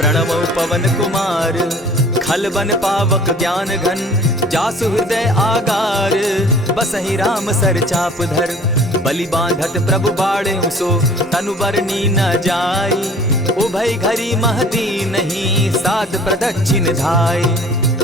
प्रणवो पवन कुमार, खल बन पावक ज्ञान घन, जासु हृदय आगार। बसहि राम सर चाप धर, बलि बांधत प्रभु बाढ़े सो, तनु बरनी न जाई। उभय घरी महती नहीं, साध प्रदक्षिण धाई।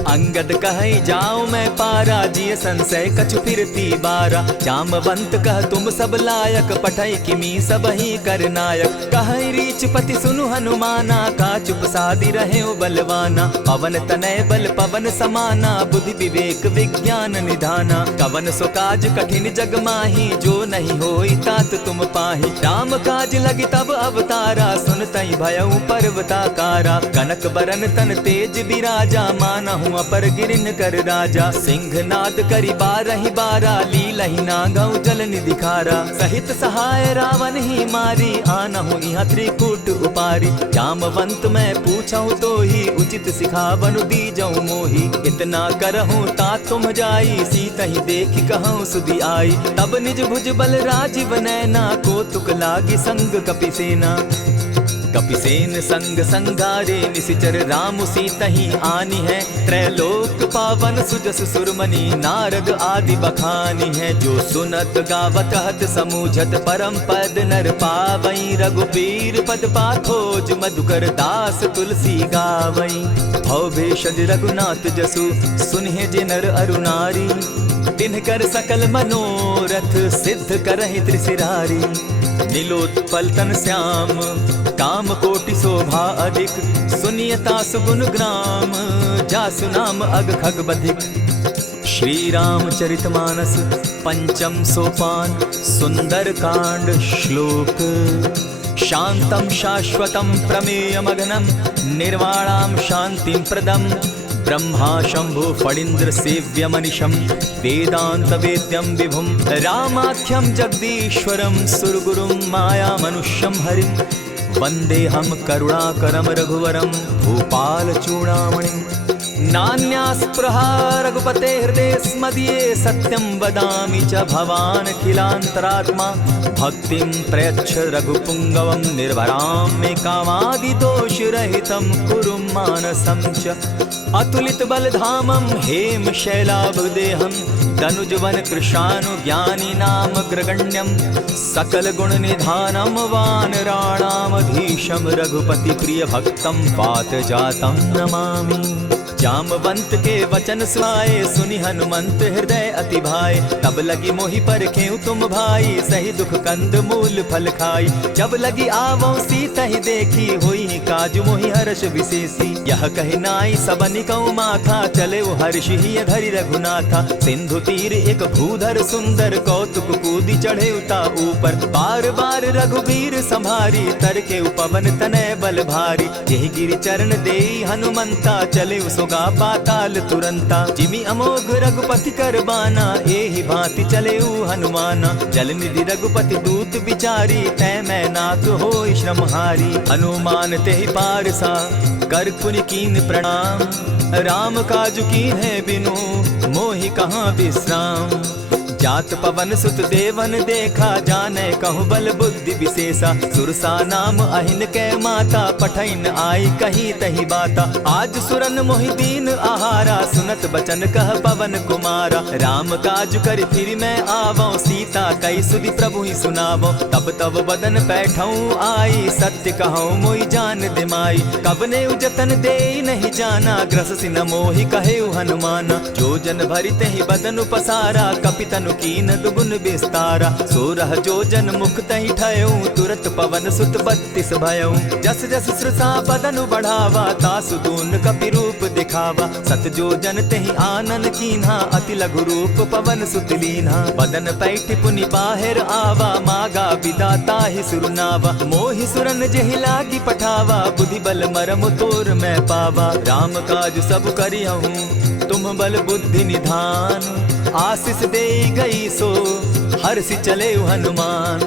अंगद कहे जाऊं मैं पारा, जिय संशय कछु फिरती बारा। जामवंत कह तुम सब लायक, पठै किमी सब ही कर नायक। कहे रीच पति सुनु हनुमाना, का चुप सादी रहे बलवाना। पवन तनय बल पवन समाना, बुद्धि विवेक विज्ञान निधाना। कवन सो काज कठिन जग माही, जो नहीं होई तात तुम पाही। राम काज लगी तब अवतारा, सुनतई भयउ पर्वताकारा। कनक बरन तन तेज बिराजा, मानहु अपर गिरिन कर राजा। सिंह नाद करी बारहि बारा, लीलहि नागौ जल निधि खारा। सहित सहाय रावण ही मारी, आनहु इहाँ त्रिकूट उपारी। जामवंत मैं पूछऊं तो ही, उचित सिखावनु दीजऊं मोही। इतना करहूं तात तुम जाई, सीतहि देखि कहूं सुधि आई। तब निज भुज बल राजीव नैना, कौतुक लागी संग कपिसेना। कपिसेन संग संगारे, निसिचर राम सीतहि आनी है। त्रैलोक पावन सुजस सुरमणि, नारद आदि बखानी है। जो सुनत गावत हत समूझत, परम पद नर पावई। रघुबीर पद पाथोज, मधुकर दास तुलसी गावई। भव भेषज रघुनाथ जसु, सुनिहे जे नर अरु नारी। तिनकर सकल मनोरथ, सिद्ध करहि त्रिशिरारी। नीलोत्पल तन श्याम, काम कोटि शोभा अधिक। सुनियता सुगुन ग्राम, जासु नाम अग खग बधिक। श्री रामचरित मानस पंचम सोपान, सुंदर कांड श्लोक। शांतम शाश्वतम प्रमेयमघनम, निर्वाणाम शांतिं प्रदम। ब्रह्मा शंभु फणीन्द्र सेव्य मनिशम, वेदांत वेद्यम विभुम। रामाख्यम जगदीश्वरम, सुरगुरुम माया मनुष्यम हरिम। वंदे हम करुणाकरम रघुवरम, भूपाल चूड़ामणिम। नान्यास्पृहा रघुपते हृदय स्मदीये, सत्यं वदामि च भवान् खिलान्तरात्मा। भक्तिं प्रयच्छ रघुपुङ्गवं, निर्भरां मे कामादिदोषरहितं कुरु मानसं च। अतुलित बलधामं हेम शैलाभदेहं, तनुजवन कृशानु ज्ञानी नाम ग्रगण्यं। सकल गुण निधानं वानराणामधीशं, रघुपति प्रिय भक्तं वात जातं नमामि। जामवंत के वचन सुनाए, सुनि हनुमंत हृदय अति भाए। तब लगी मोहि परखेउ तुम भाई, सही दुख कंद मूल फल खाई। जब लगी आवो सीतहि देखी, होई काज मोहि हर्ष विशेषी। यह कहि नाई सबनि कौ माथा, चले वो हर्ष ही धरि रघुनाथा। सिंधु तीर एक भूधर सुंदर, कौतुक कूदी चढ़े उता ऊपर। बार बार रघुबीर संभारी, तर के पवन तनय बल भारी। यही गिरि चरण देई हनुमंता, चले सोगा पाताल तुरंता। जिमि अमोघ रघुपति कर बाना, एहि भांति चले हनुमाना। जल निधि रघुपति दूत बिचारी, तै मैं नाथ होई श्रमहारी। हनुमान तेहि पारसा, कर पुनि कीन प्रणाम। राम काज कीन है बिनु, मोहि कहाँ विश्राम। जात पवन सुत देवन देखा, जाने कहु बल बुद्धि विशेषा। सुरसा नाम अहिन कै माता, पठैन आई कही तही बाता। आज सुरन मोहि दीन आहारा, सुनत बचन कह पवन कुमारा। राम काज कर फिर मैं आवो, सीता कई सुधि प्रभु ही सुनावो। तब तब बदन बैठऊं आई, सत्य कहूँ मोहि जान दिमाई। कबने उजतन दे नहीं जाना, ग्रस सिन मोहि कहे हनुमाना। जो जन भरित ही बदन पसारा, कपितनु कीन दुगुन विस्तारा। सोरह जो जन मुख तहि ठयऊं, तुरत पवन सुत 32 भयऊं। जस जस श्रसा बदन बढ़ावा, तासु दून कपि रूप दिखावा। सत जो जन तेहि आनन कीन्हा, अति लघु रूप पवन सुत लीन्हा। बदन पैठ पुनि बाहिर आवा, मागा विदाता ही सुरनावा। मोहि सुरन जेहि लागी पठावा, बुद्धि बल मरम तोर मैं पावा। राम काज सब करिहूँ, तुम बल बुद्धि निधान। आशीष दे गई सो, हर्षि चले हनुमान।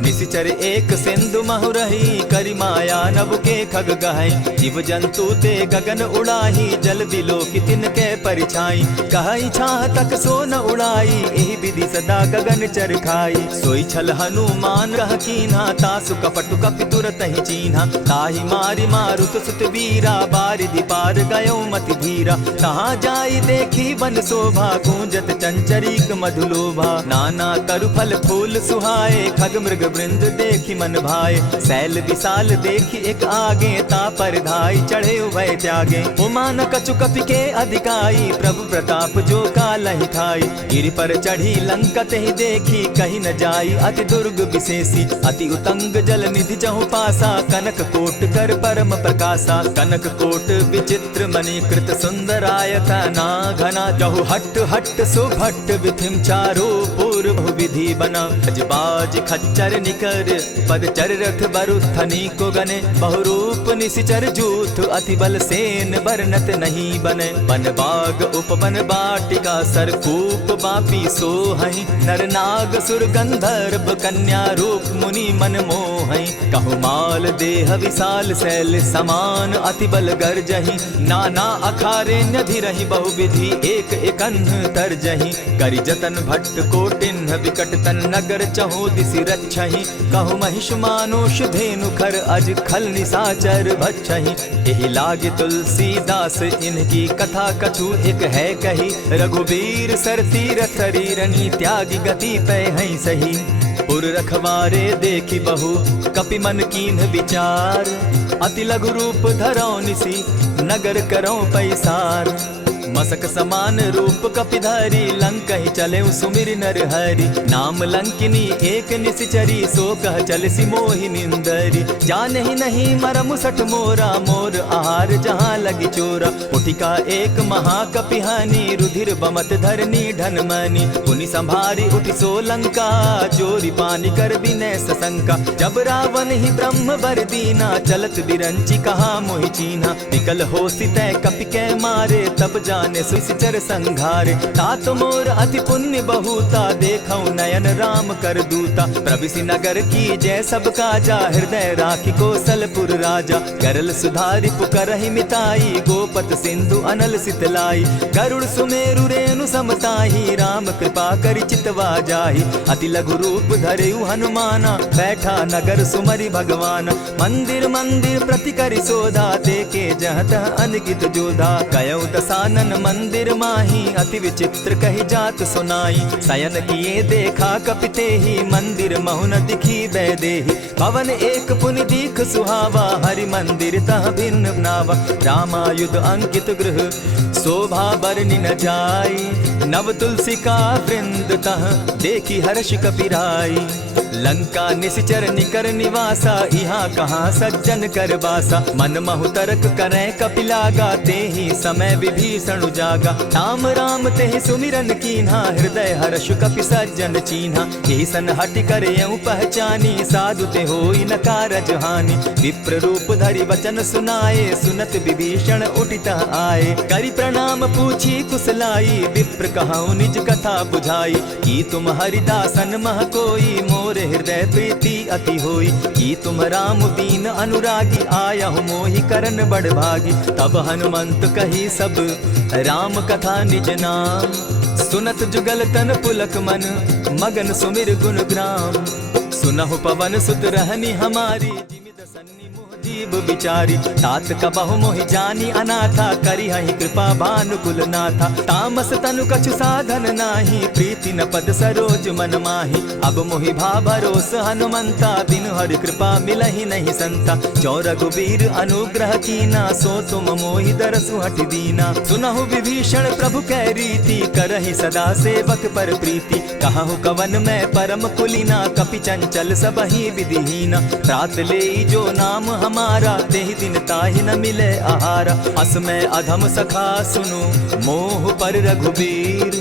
निशिचर एक सिंधु महु रही, करी माया नभ के खग गहई। जीव जंतु ते गगन उड़ाही, जल बिलो की तिनके परिछाई। कहई छाह तक सो न उड़ाई, एहि विधि सदा गगन चर खाई। सोई छल हनुमान रह कीन्हा, तासु कपटु कपि तुरत ही चीन्हा। ताहि मारि मारुत सुत वीरा, बारिधि पार गयो मति धीरा। तहाँ जाई देखी वन शोभा, गूंजत चंचरीक मधुलोभा। नाना तरु फल फूल सुहाए, खग मृग वृंद देखी मन भाए। शैल विशाल देखी एक आगे, ता पर धाई चढ़े उभय त्यागे। उमान कछु कपि के अधिकाई, प्रभु प्रताप जो कालहि खाई। गिरि पर चढ़ी लंकत ही देखी, कहीं न जाई अति दुर्ग विशेषी। अति उतंग जल निधि जहु पासा, कनक कोट कर परम प्रकाशा। कनक कोट विचित्र मणिकृत सुंदरायत ना घना। जहु हट हट सुभट विधिम चारो पूर्व विधि बना। अजबाज खच्चर निकर पद चर रथ बरुथनी को गने। बहुरूप निशिचर जूथ अति बल सेन बरनत नहीं बने। वन बाग उपवन बाटिका सरकूप बापी सोहई। नर नाग सुर गंधर्व कन्या रूप मुनि मन मोहई। कहु माल देह विशाल शैल समान, अति बल गर्जही। नाना अखारे नधिरहि बहुविधि, एक एकन्ह तरजही। करि जतन भट्ट कोटिन्ह विकट तन नगर, चहु दिसि रक्षहि। कहु महिष मानुष धेनु खर, अज खल निशाचर भक्षहि। एहि लागे तुलसीदास इनकी कथा, कछु एक है कही। रघुबीर सर तीरथ शरीरनी, त्यागी गति पै हई सही। पुर रखवारे देखी बहु, कपि मन कीन्ह विचार। अति लघु रूप धरौ निसी, नगर करौ पैसार। मसक समान रूप कपिधारी, लंक ही चले सुमिर नर हरि। नाम लंकिनी एक निशिचरी, सो कह चल सी मोहि निंदरी। जान ही नहीं मरम सठ मोरा, मोर आहार जहाँ लगी चोरा। उठिका एक महाकपिहानी, रुधिर बमत धरनी ढनमनी। पुनि संभारी उठि सो लंका, चोरी पानी कर बिनै सशंका। जब रावण ही ब्रह्म बर दीना, चलत बिरंची कहा मोहि चीन्हा। निकल हो सितै कपि कै मारे, तब जाने सुसिचर संघारे। तात मोर अति पुण्य बहुता, देखौ नयन राम कर दूता। प्रविशि नगर की जय सब काजा, हृदय राखी कौशलपुर राजा। गरल सुधारि पुकरहि मिताई, गोपत सिंधु अनल सितलाई। गरुड़ सुमेरु रेणु समताही, राम कृपा करि चितवा जाहि। अति लघु रूप धरेउ हनुमाना, बैठा नगर सुमरि भगवान। मंदिर मंदिर प्रति करि सोधा, देखे जहाँ तहाँ अनगित जोधा। कयौ दसानन मंदिर माही, अति विचित्र कही जात सुनाई। शयन किए देखा कपिते ही, मंदिर महु न दिखी बैदेही। भवन एक पुनि दीख सुहावा, हरि मंदिर तह भिन्न नावा। रामायुध अंकित गृह, शोभा बरनि न जाई। नव तुलसी का वृंद तह, देखी हर्ष कपिराई। लंका निशिचर निकर निवासा, यहाँ कहाँ सज्जन कर बासा। मन महु तरक करै कपिलागा, तेहि समय विभीषण जागा। राम राम तेहि सुमिरन कीन्हा, हृदय हर्ष कपि सज्जन चीन्हा। एहि सन हटि कर यऊ पहचानी, साधु ते होई न कारज हानि। विप्र रूप धरि वचन सुनाए, सुनत विभीषण उठितः आए। करि प्रणाम पूछी कुशलाई, विप्र कहऊँ निज कथा बुझाई। की तुम हरिदासन मह कोई, मोर हृदय प्रीति अति होई। की तुम राम दीन अनुरागी, आयहु मोहि करन बड़ भागी। तब हनुमंत कही सब राम कथा निज नाम। सुनत जुगल तन पुलक मन, मगन सुमिर गुण ग्राम। सुनहु पवन सुत रहनी हमारी, जिमित सन्नि मुह जीव बिचारी। तात कबहु मोहि जानी अनाथा, करी हहि कृपा भानुकुल नाथा। तामस तनु कछु साधन नाही, प्रीति न पद सरोज मन माही। अब मोहि भा भरोस हनुमंता, बिनु हरि कृपा मिलहि नहीं संता। जो रघुबीर अनुग्रह कीना, सो तुम मोहि दरसु हटि दीना। सुनहु विभीषण प्रभु कै रीति, करहि सदा सेवक पर प्रीति। कहु कवन मैं परम कुलीना, कपि चंचल सबहि विधिहीना। रात लेई जो नाम हमारा, तेहि दिन ताहि न मिले आहारा। अस में अधम सखा सुनु, मोह पर रघुबीर।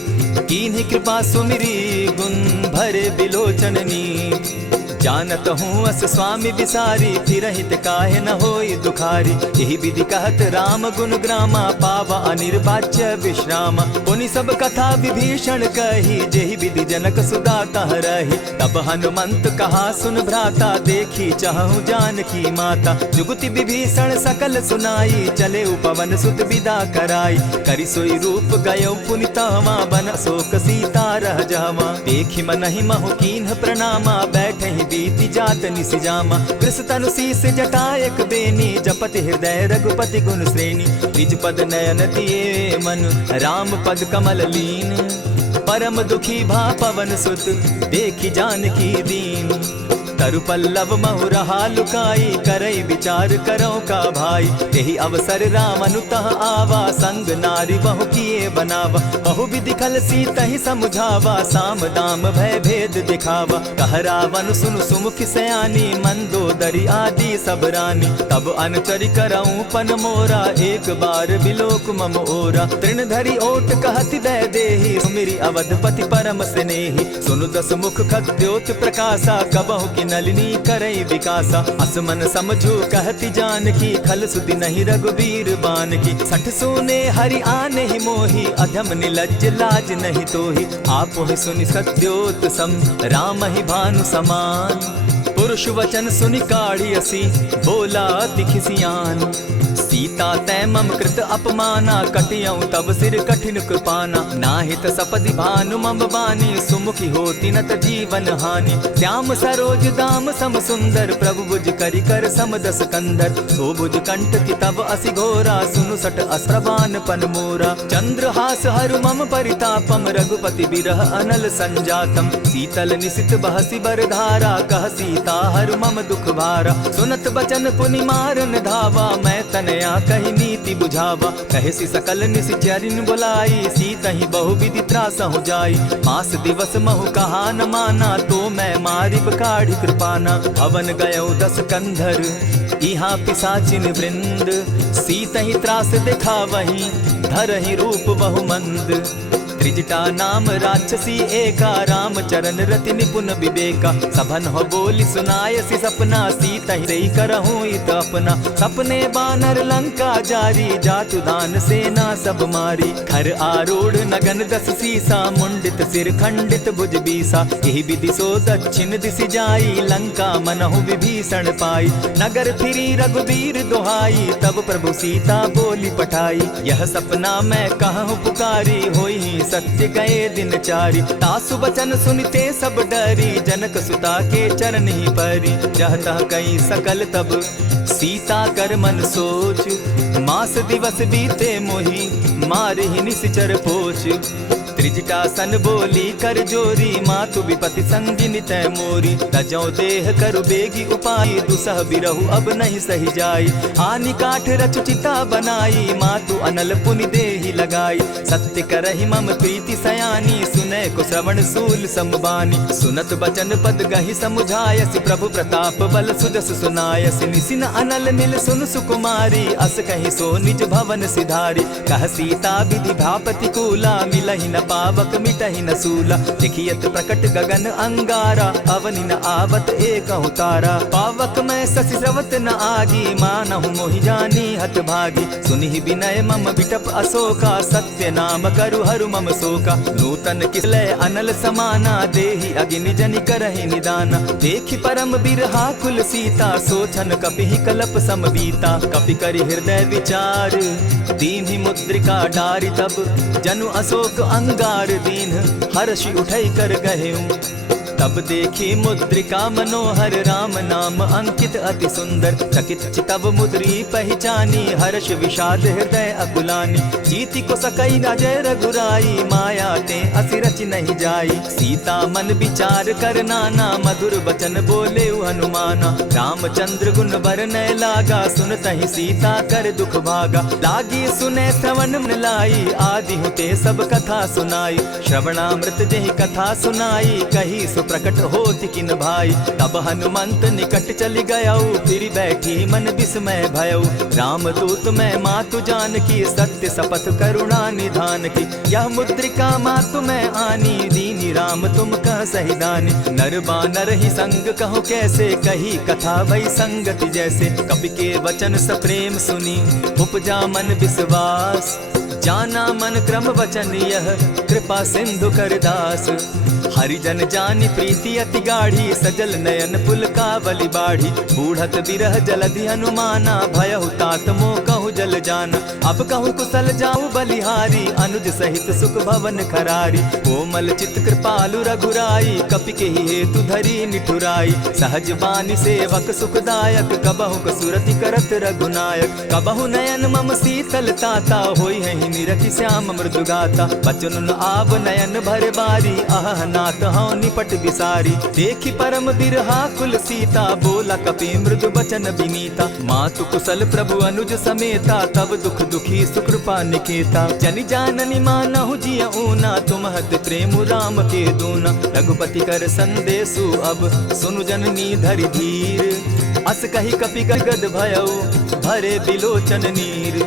कीन्हि कृपा सुमिरी, गुण भरे बिलोचन नीर। जानत हूँ अस स्वामी बिसारी, फिर हित काहे न होई दुखारी। यही विधि कहत राम गुण ग्रामा, पावा अनिर्वाच्य विश्राम। पुनि सब कथा विभीषण कही, जेहि विधि जनक सुदा तह रही। तब हनुमंत कहा सुन भ्राता, देखी चाहूँ जानकी माता। जुगति विभीषण सकल सुनाई, चले पवन सुत विदा कराई। करि सोई रूप गयो पुनि तहवा, बन शोक सीता रह जावा। देखि मनहि महु कीन्ह प्रणामा, बैठे ही बीति जात निसिजामा। कृष तनु शीस जटा एक बेनी, जपति हृदय रघुपति गुण श्रेणी। निज पद नयन दिए मन, राम पद कमल लीन। परम दुखी भा पवन सुत, देखि जानकी दीन। तरु पल्लव महु रहा लुकाई, करई विचार करो का भाई। यही अवसर राम अनुतः आवा, संग नारी बहु किए बनावा। बहु विधि खल सीतहि समुझावा, साम दाम भय भेद दिखावा। कह रावण सुन सुमुखि सयानी, मंदोदरी आदि सब रानी। तब अनचरि करऊं पन मोरा, एक बार बिलोक मम ओरा। तृण धरि ओट कहति दय देहि, सुमिरि अवधपति परम स्नेही। सुनु दस मुख खद्योत प्रकाशा, कबहु कि नलिनी करई विकासा। असमन समझो कहती जानकी, खल सुधि नहीं रघुवीर बान की। सठ सोने हरि आने ही मोही, अधम निलज्ज लाज नहीं तोही। आपो ही सुनि सत्योत सम, राम ही भानु समान। पुरुष वचन सुनि काढ़ी असी, बोला अति खिसियान। सीता तै मम कृत अपमाना, कटियऊं तब सिर कठिन कृपाना। नाहित सपदि भानु मम बानी, सुमुखी होती नत जीवन हानि। श्याम सरोज दाम सम सुंदर, प्रभु भुज करि कर सम दस कंधर। सो भुज कंठ की तब असि घोरा, सुनु सट अस्त्रवान पन मोरा। चंद्रहास हरु मम परितापम, रघुपति बिरह अनल संजातम। शीतल निशित बहसी बरधारा, कह सीता हरु मम दुख भारा। सुनत बचन पुनि मारन धावा, मैं तनया कही नीति बुझावा। कहसी सकल निशिचरिन बुलाई, सीतहि बहु विधि त्रास हो जाई। मास दिवस महु कहा न माना, तो मैं मारिब काढ़ी कृपाना। हवन गयो दस कंधर, इहाँ पिशाचिन वृंद। सीतहि त्रास दिखावहि, धरहि रूप बहु मंद। त्रिजटा नाम राक्षसी एका, राम चरण रति निपुण विवेका। सभन हो बोली सुनायसी सपना, सीतहि से करहूँ इत अपना। सपने बानर लंका जारी, जातु दान सेना सब मारी। खर आरूढ़ नगन दस सीसा, मुंडित सिर खंडित भुज बीसा। यही विधि सो दक्षिण दिशि जाई, लंका मनहु विभीषण पाई। नगर फिरी रघुवीर दुहाई, तब प्रभु सीता बोली पठाई। यह सपना मैं कहूँ पुकारी, होई सत्य गए दिन चारी। तासु बचन सुनते सब डरी, जनक सुता के चरण ही परी। जहता कई सकल तब सीता कर मन सोच, मास दिवस बीते मोही, मार ही निश्चर पोच। त्रिजटा सन बोली कर जोरी, मातु विपति संगिनी तै मोरी। तजौ देह करु बेगी उपाई, दुसह बिरहु अब नहीं सही जाई। आनि काठ रचु चिता बनाई, मातु अनल पुनि देहि लगाई। सत्य करहि मम प्रीति सयानी, सुनै को श्रवण सूल समबानी। सुनत बचन पद गहि समुझायसि, प्रभु प्रताप बल सुजस सुनायसि। निसिन अनल मिल सुन सुकुमारी, अस कहि सो निज भवन सिधारी। कह सीता विधि भापति कूला, मिलहि न पावक मिटहि न सूला। देखियत प्रकट गगन अंगारा, अवनि न आवत एक तारा। पावक मैं शशि स्रवत न आगी, मानहु मोहि जानी हत भागी। सुनिहि विनय मम बिटप अशोका, सत्य नाम करु हरु मम शोका। नूतन किसलय अनल समाना, देहि अगिनि जनि करहि निदाना। देखि परम बिरहा कुल सीता, सोचन कपिहि कलप समबीता। कपि करि हृदय विचार, दीन्हि मुद्रिका डारि। तब जनु अशोक अंगार दीन, हर्षि उठै कर गहेऊं। तब देखी मुद्रिका मनोहर, राम नाम अंकित अति सुंदर। चकित चितव मुद्री पहचानी, हर्ष विषाद हृदय अकुलानी। जीति को सकई न जय रघुराई, माया ते असि रचि नहीं जाई। सीता मन विचार कर नाना, मधुर बचन बोले हनुमाना। रामचंद्र गुण बरनय लागा, सुनतहि सीता कर दुख भागा। लागी सुने श्रवण मन लाई, आदि होते सब कथा सुनाई। श्रवणामृत जेहि कथा सुनाई, कही सु प्रकट होति किन भाई। तब हनुमंत निकट चली गयऊ, फिर बैठी मन विस्मय भयऊ। रामदूत मैं मातु जानकी, सत्य शपथ करुणा निधान की। यह मुद्रिका मातु मैं आनी, दीनी सुनी राम तुम कह सही दानी। नर बानर ही संग कहो कैसे, कही कथा भई संगति जैसे। कपि के वचन सप्रेम सुनी, उपजा मन विश्वास। जाना मन क्रम वचन यह, कृपा सिंधु कर दास। हरिजन जानी प्रीति अति गाढ़ी, सजल नयन पुलकावली बाढ़ी। बूढ़त बिरह जलधि हनुमाना, भयहु तात मोह कहु जल जाना। अब कहु कुशल जाऊ बलिहारी, अनुज सहित सुख भवन खरारी। कोमल चित कृपालु रघुराई, कपि के ही हेतु धरी निठुराई। सहज बानी सेवक सुखदायक, कबहु कसुरति करत रघुनायक। कबहु नयन मम शीतल ताता, होई है निरखि श्याम मृदु गाता। बचन आव नयन भर बारी, अह नाथ हौ निपट बिसारी। देखी परम बिरहा कुल सीता, बोला कपि मृदु बचन विनीता। मातु कुशल प्रभु अनुज समेता, तब दुख दुखी सुकृपा निकेता। जनि जाननी मानहु जिय ऊना, तुम हत प्रेम राम के दूना। रघुपति कर संदेशु अब, सुनु जननी धरि धीर। अस कही कपि गद भयउ, भरे बिलोचन नीर।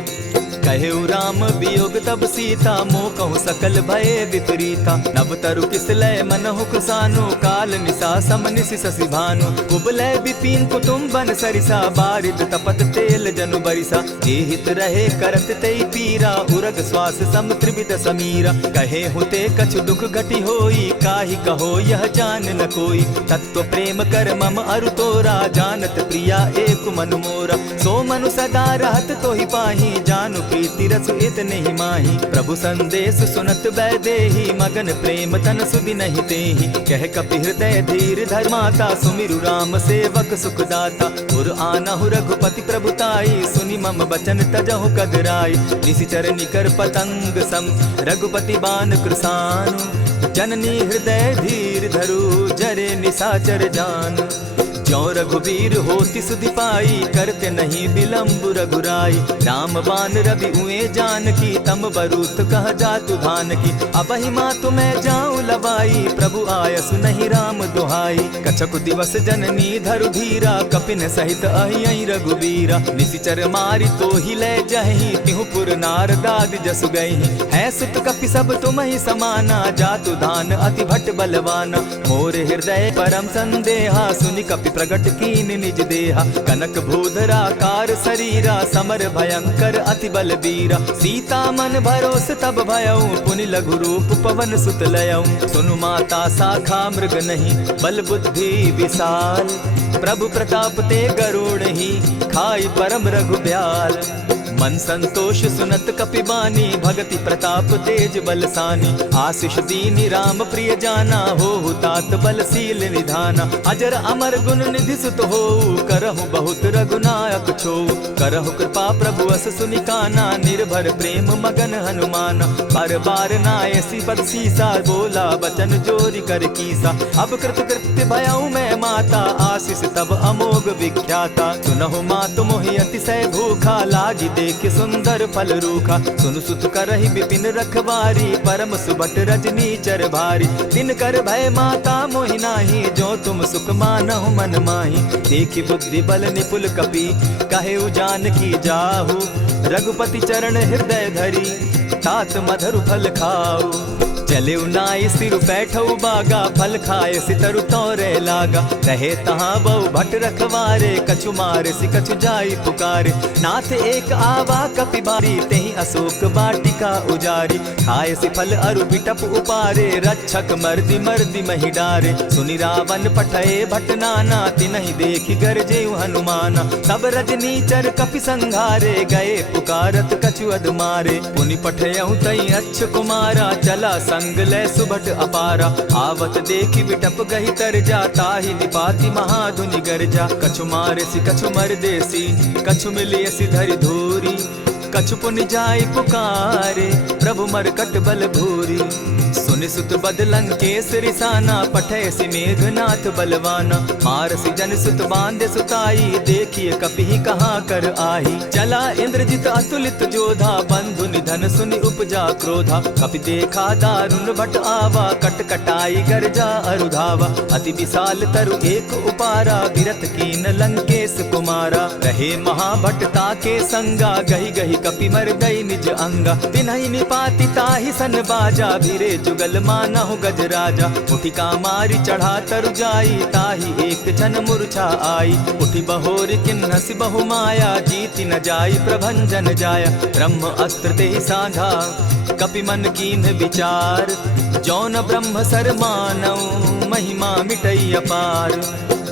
कहेउ राम वियोग तब सीता, मोह कहूँ सकल भय विपरीता। नव तरु किस लय मनहु कुसानु, काल निशा सम निशि शशि भानु। कुबलय विपिन कुटुम्बन सरिसा, बारिद तपत तेल जनु बरिसा। जेहित रहे करत तेई पीरा, उरग श्वास सम त्रिविध समीरा। कहे हुते कछु दुख घटी होई, काहि कहो यह जान न कोई। तत्व प्रेम कर मम अरु तोरा, जानत प्रिया एक मनु मोरा। सो मनु सदा रहत तोहि पाही, जानु प्रीति रस इतने ही माही। प्रभु संदेश सुनत बैदेही, मगन प्रेम तन सुधि नहीं तेहि। कह कपि हृदय धीर धर्माता, सुमिरु राम सेवक सुखदाता। उर आनहु रघुपति प्रभुताई, सुनि मम बचन तजहु कगराई। निशिचर निकर पतंग सम, रघुपति बान कृसानु। जननी हृदय धीर धरु, जरे निशाचर जान। ज्यों रघुवीर होति सुधि पाई, करते नहीं विलम्ब रघुराई। राम बान रवि उए जानकी, तम बरूथ कह जातु धान की। अबहि मातु मैं जाऊं लवाई, प्रभु आयसु नहीं राम दुहाई। कछक दिवस जननी धरु धीरा, कपिन सहित अहियहि रघुवीरा। निशिचर मारी तो ही ले जहि, तिहु पुर नारदादि जसु गई। है सुत कपि सब तुम ही समाना, जातु धान अति भट बलवाना। मोर हृदय परम संदेहा, सुनि कपि प्रगट कीन निज देहा। कनक भूधराकार शरीरा, समर भयंकर अति बलबीरा। सीता मन भरोस तब भयउ, पुनि लघु रूप पवन सुत लयउ। सुनु माता शाखा मृग नहीं, बल बुद्धि विशाल। प्रभु प्रताप ते गरुड़ ही, खाई परम रघुब्याल। मन संतोष सुनत कपिबानी, भगति प्रताप तेज बलसानी। आशीष दीनी राम प्रिय जाना, हो तात बलशील निधाना। अजर अमर गुण निधि सुत हो, करहु बहुत रघुनायक छो। करहु कृपा प्रभु अस सुनिकाना, निर्भर प्रेम मगन हनुमान। बार बार नायसी बदसीसा, बोला बचन जोरी कर कीसा। अब कृत कृत्य भयउ मैं माता, आशीष तब अमोघ विख्याता। सुनहु मातु मोहि अतिशय भूखा, लागी देख सुंदर फल रूखा। सुन सुत करहि विपिन रखवारी, परम सुबट रजनी चर भारी। दिन कर भय माता मोहि नाही, जो तुम सुख मानहु मन माही। देखि बुद्धि बल निपुल कपि, कहेउ जानकी जाहु। रघुपति चरण हृदय धरी, तात मधुर फल खाऊ। चले नाई सिर बैठऊ बागा, फल खाए सितरु तोरे लागा। रहे तहाँ बहु भट रखवारे, कछु मारे सि कछु जाई पुकारे। नाथ एक आवा कपि बारी, तेहि अशोक वाटिका उजारी। खाए सि फल अरु बिटप उपारे, रक्षक मर्दि मर्दि महि डारे। सुनि रावण पठए भट नाना, तिनहि देखि गरजेउ हनुमाना। तब रजनीचर कपि संघारे, गए पुकारत कछु अधमारे। पुनि पठयउ तई अच्छ कुमारा, चला संग लय सुभट अपारा। आवत देखि बिटप गहि तर जा, ताहि निपाति महाधुनि गर्जा। कछु मारे सि कछु मर देसी, कछु मिलियसि धरि धूरी। कछु पुनि जाई पुकारे, प्रभु मरकट बल भूरी। सुनि सुत बद लंकेश रिसाना, पठय सि मेघनाथ बलवाना। मारसि जन सुत बांधे सुताई, देखिए कपि कहाँ कर आही। चला इंद्रजित अतुलित जोधा, बंधु निधन सुनि उपजा क्रोधा। कपि देखा दारुण भट आवा, कट कटाई गर्जा अरुधावा। अति विशाल तरु एक उपारा, विरत कीन लंकेश कुमारा। रहे महाभट ताके संगा, गही गही कपि मर्दई निज अंगा। तिन्हि निपाति ताहि सन बाजा, भीरे जुगल मानहु गज राजा। उठि कामारि चढ़ा तरु जाई, ताहि एक जन मूर्छा आई। उठि बहोर किन्हसि बहु माया, जीति न जाई प्रभंजन जाया। ब्रह्म अस्त्र तेहि साधा, कपि मन कीन्ह विचार। जौन ब्रह्म सर मानऊ, महिमा मिटई अपार।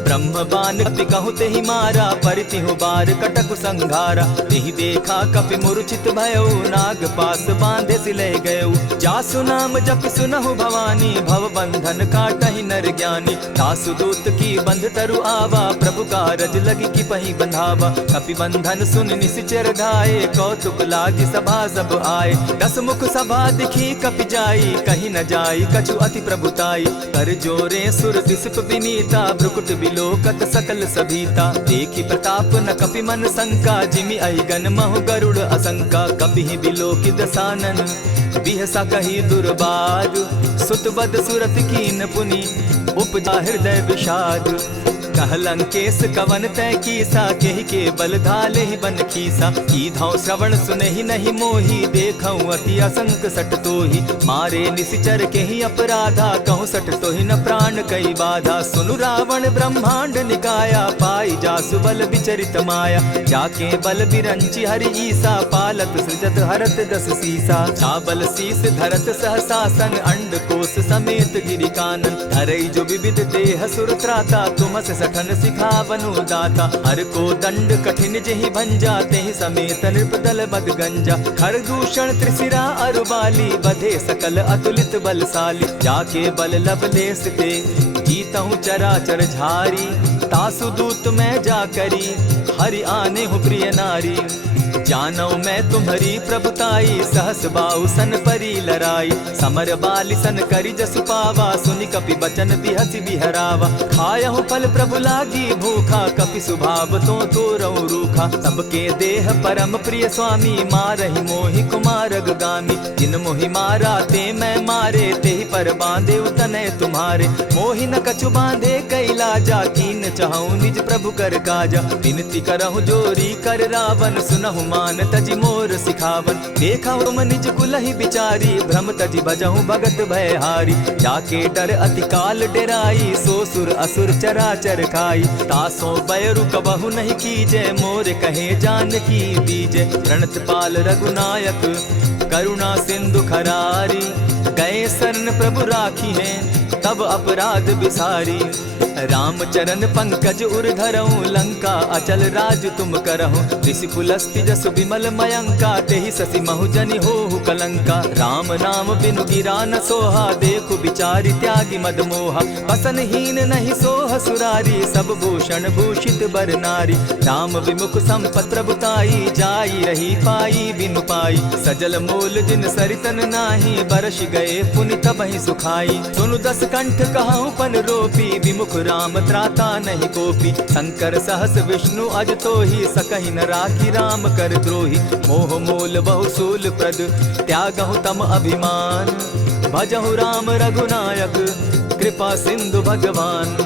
ब्रह्म बान कपि कहु तेहि मारा, परितिहु बार कटकु संघारा। तेहि देखा कपि मूर्छित भयउ, नाग पास बांधे सिले गयउ। जासु नाम जपि सुनहु भवानी, भव बंधन काटहि नर ज्ञानी। तासु दूत की बंध तरु आवा, प्रभु कारज लगी कि पहि बंधावा। कपि बंधन सुन निसिचर धाये, कौतुक लागी सभा सब आए। 10 मुख सभा दिखी कपि जाई, कहीं न जाई कछु अति प्रभुताई। कर जोरे सुर दिसप विनीता, भ्रुकुट बिलोकत सकल सभीता। देखी प्रताप न कपि मन शंका, जिमि अहिगन महु गरुड़ असंका। कपि बिलोकि दसानन, बिहसा कही दुर्बाद। सुत बद सुरत कीन पुनि, उपजा हृदय विषाद। कहलंकेश कवन तय कीसा, केहि के बल धाले ही बन खीसा। कीधौ श्रवण सुनहि नहीं मोही, देखऊं अति असंक सट तोहि। मारे निसिचर केहि अपराधा, कहूँ सट तोहि न प्राण कई बाधा। सुनु रावण ब्रह्मांड निकाया, पाई जासु बल विचरित माया। जाके बल बिरंचि हरि ईसा, पालत सृजत हरत 10 सीसा। छाबल शीस धरत सहसासन, अंड कोश समेत गिरि कानन। धरई जो विविध देह सुर त्राता, तुमस सठन सिखावनु दाता। हर को दंड कठिन जेहि भंजा, तेहि समेत नृपदल बद गंजा। खर दूषण त्रिशिरा अरुबाली, बधे सकल अतुलित बलशाली। जाके बल लवलेस ते, जीतहु चराचर झारी। तासु दूत मैं जा करी, हरि आने हूँ प्रिय नारी। जानौ मैं तुम्हारी प्रभुताई, सहस बाहु सन परी लराई। समर बाली सन करी जसु पावा, सुनि कपि बचन बिहसि बिहरावा। खायहु फल प्रभु लागी भूखा, कपि सुभाव तो तोरहु रूखा। सबके देह परम प्रिय स्वामी, मारहि मोहि कुमारग गामी। जिन मोहि मारा ते मैं मारे, तेहि पर बांधे उतने तुम्हारे। मोहि न कछु बांधे कैलाजा, कीन चाहूं निज प्रभु कर काजा। विनती करहु जोरी कर रावण, सुनहु मान तजि मोर सिखावन। देखा तुम निज कुलहि बिचारी, भ्रम तजि भजहु भगत भयहारी। जाके डर अति काल डेराई, सो सुर असुर चराचर खाई। तासो बैरु कबहु नहीं कीजे, मोर कहे जानकी दीजे। प्रणत पाल रघुनायक, करुणा सिंधु खरारी। गए शरण प्रभु राखी हैं, तब अपराध बिसारी। राम चरण पंकज उर धरऊं, लंका अचल राज तुम करहूं। ऋषि पुलस्ति जसु विमल मयंका, तेहि ससि महु जनि होहु कलंका। राम नाम बिनु गिरा न सोहा, देखु बिचारी त्यागी मद मोहा। बसन हीन नहीं सोह सुरारी, सब भूषण भूषित बर नारी। राम विमुख संपत प्रभुताई, जाई रही पाई बिनु पाई। सजल मोल जिन सरितन नाही, बरस गए पुनि तबहि सुखाई। सुनु 10 कंठ कहूँ पन रोपी, विमुख राम त्राता नहीं कोपी। शंकर सहस विष्णु अज तोहि, सकहि न राखी राम कर द्रोही। मोह मोल बहु सूल प्रद, त्यागहु तम अभिमान। भजहु राम रघुनायक, कृपा सिंधु भगवान।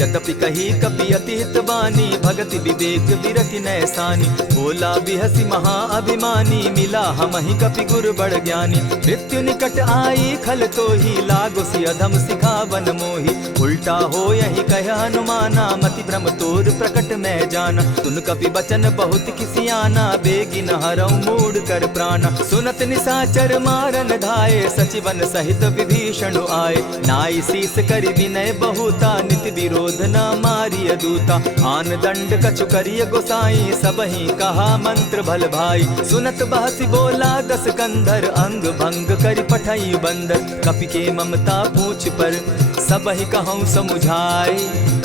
यद्यपि कही कपि अति हित बानी, भगति विवेक विरति नैसानी। बोला बिहसी महा अभिमानी, मिला हमहि कपि गुर बड़ ज्ञानी। मृत्यु निकट आई खल तोहि, लागो सि अधम सिखावन मोहि। उल्टा हो यही कह हनुमाना, मति भ्रम तोर प्रकट मैं जाना। सुन कपि बचन बहुत किसियाना, बेगी न हरऊ मूड कर प्राणा। सुनत निसाचर मारन धाये, सचिवन सहित विभीषण आए। नाई शीस करि विनय बहुता, नित विरोध न मारिय दूता। आन दंड कछु करिय गोसाई, सबहि कहा मंत्र भल भाई। सुनत बहसी बोला 10 कंधर, अंग भंग करि पठई बंदर। कपि के ममता पूछ पर, सबहि कहूँ समुझाए।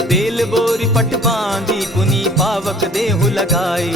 तेल बोरी पट बांधी, पुनि पावक देहु लगाए।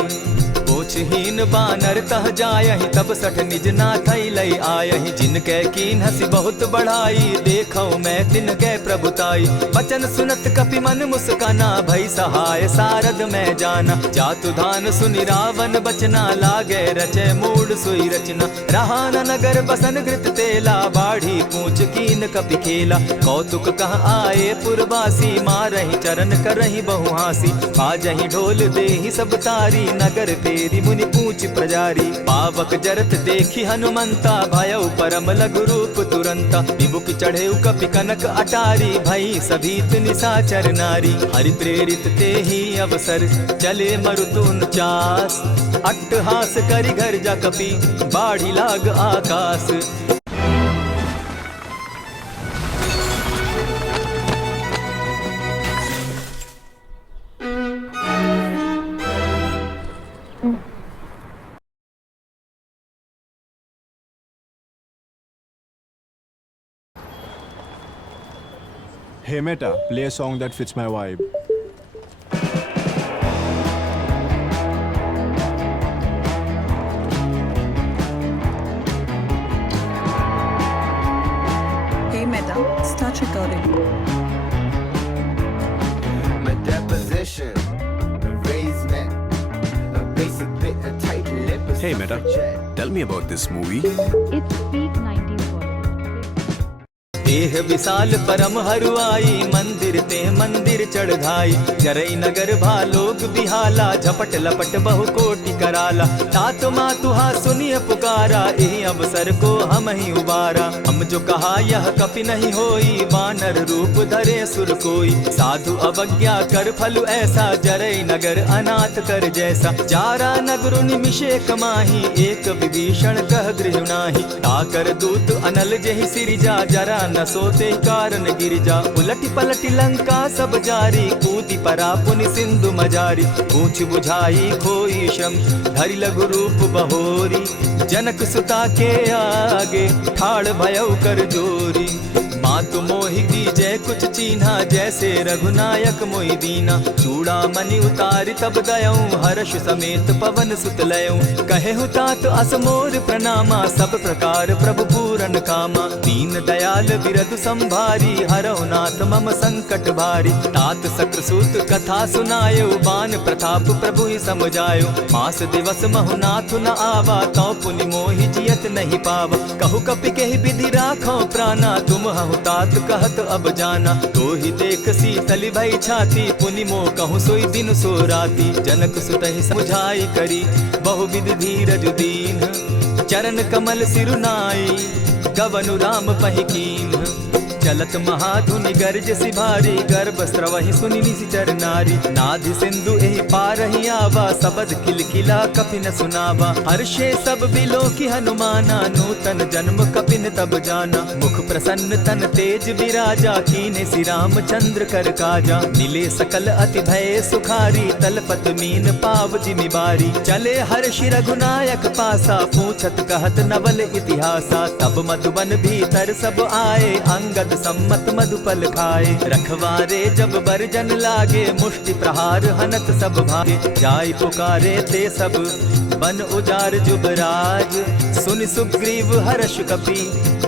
पूछहीन बानर तह जायहि, तब सठ निज नाथई लई आयहि। जिनके कीन हसी बहुत बढ़ाई, देखौ मैं तिनके प्रभुताई। बचन सुनत कपि मन मुस्काना, भई सहाय सारद मैं जाना। जातु धान सुनि रावण बचना, लागे रचे मूड सोई रचना। रहा न नगर बसन घृत तेला, बाढ़ी पूछ कीन कपि खेला। कौतुक कह आए पुरवासी, मारहि चरण करहि बहु हासी। बाजहि ढोल देहि सब तारी, नगर तेरी देखी मुनि पूछ प्रजारी। पावक जरत देखी हनुमंता, भयउ परम लघु रूप तुरंता। विबुक चढ़े कपि कनक अटारी, भई सभीत निशाचर नारी। हरि प्रेरित ते ही अवसर, चले मरुतुन चास। अट्टहास करि घर जा कपि, बाढ़ी लाग आकाश। Hey Meta, play a song that fits my vibe. Hey Meta, start recording. My deposition, raisement, a basic bit, a tight lip. Hey Meta, tell me about this movie. It's peak 90s Bollywood. देह विशाल परम हरुआई, मंदिर ते मंदिर चढ़ाई। जरई नगर भालोक बिहाला, झपट लपट बहु कोटि कराला। तात मातुहा सुनिय पुकारा, यही अवसर को हम ही उबारा। हम जो कहा यह कपि नहीं होई, वानर रूप धरे सुर कोई। साधु अवज्ञा कर फल ऐसा, जरई नगर अनाथ कर जैसा। जारा नगर निमिषे कमाही, एक विभीषण कह गृह नाही। ताकर दूत अनल जहि सिरिजा, जरा न सोते कारण गिरिजा। उलटी पलटी लंका सब जारी, कूदी परा पुनि सिंधु मजारी। पूछ बुझाई खोई श्रम, धरि लघु रूप बहोरी। जनक सुता के आगे, ठाड़ भयउ कर जोरी। मातु मोहि दीजै कुछ चीन्हा, जैसे रघुनायक मोहि दीना। चूड़ा मणि उतारि तब दयऊं, हर्ष समेत पवन सुत लयऊं। कहेहु तात असमोर प्रणामा, सब प्रकार प्रभु पूरन कामा। दीन दयाल बिरधु संभारी, हरौ नाथ मम संकट भारी। तात सक्रसूत कथा सुनायो, बान प्रताप प्रभु ही समझायो। मास दिवस महु नाथ न आवा, तौ पुनि मोहि जियत नहीं पावा। कहु कपि केहि विधि राखो प्राणा, तुम हहु तात कहत अब जाना। तो ही देख शीतल भई छाती, पुनि मोह कहूँ सोई दिन सो राती। जनक सुतहि समझाई करी, बहु विधि धीरज दीन। चरण कमल सिरुनाई, गवनु राम पहि कीन्ह। चलत महाधुनि गर्ज सिभारी, गर्भ स्रवहि सुनि निशिचर नारी। नाधि सिंधु एहि पारहि आवा, सबद किलकिला कपि न सुनावा। हर्षे सब बिलो की हनुमाना, नूतन जन्म कपिन तब जाना। मुख प्रसन्न तन तेज विराजा, कीने श्री रामचंद्र कर काजा। मिले सकल अति भय सुखारी, तलपत मीन पाव जिमि बारी। चले हर्षि रघुनायक पासा, पूछत कहत नवल इतिहासा। तब मधुबन भीतर सब आए, अंगद सम्मत मधुपल खाए। रखवारे जब बरजन लागे, मुष्टि प्रहार हनत सब भागे। जाय पुकारे ते सब, बन उजार जुबराज। सुनि सुग्रीव हर्ष कपि,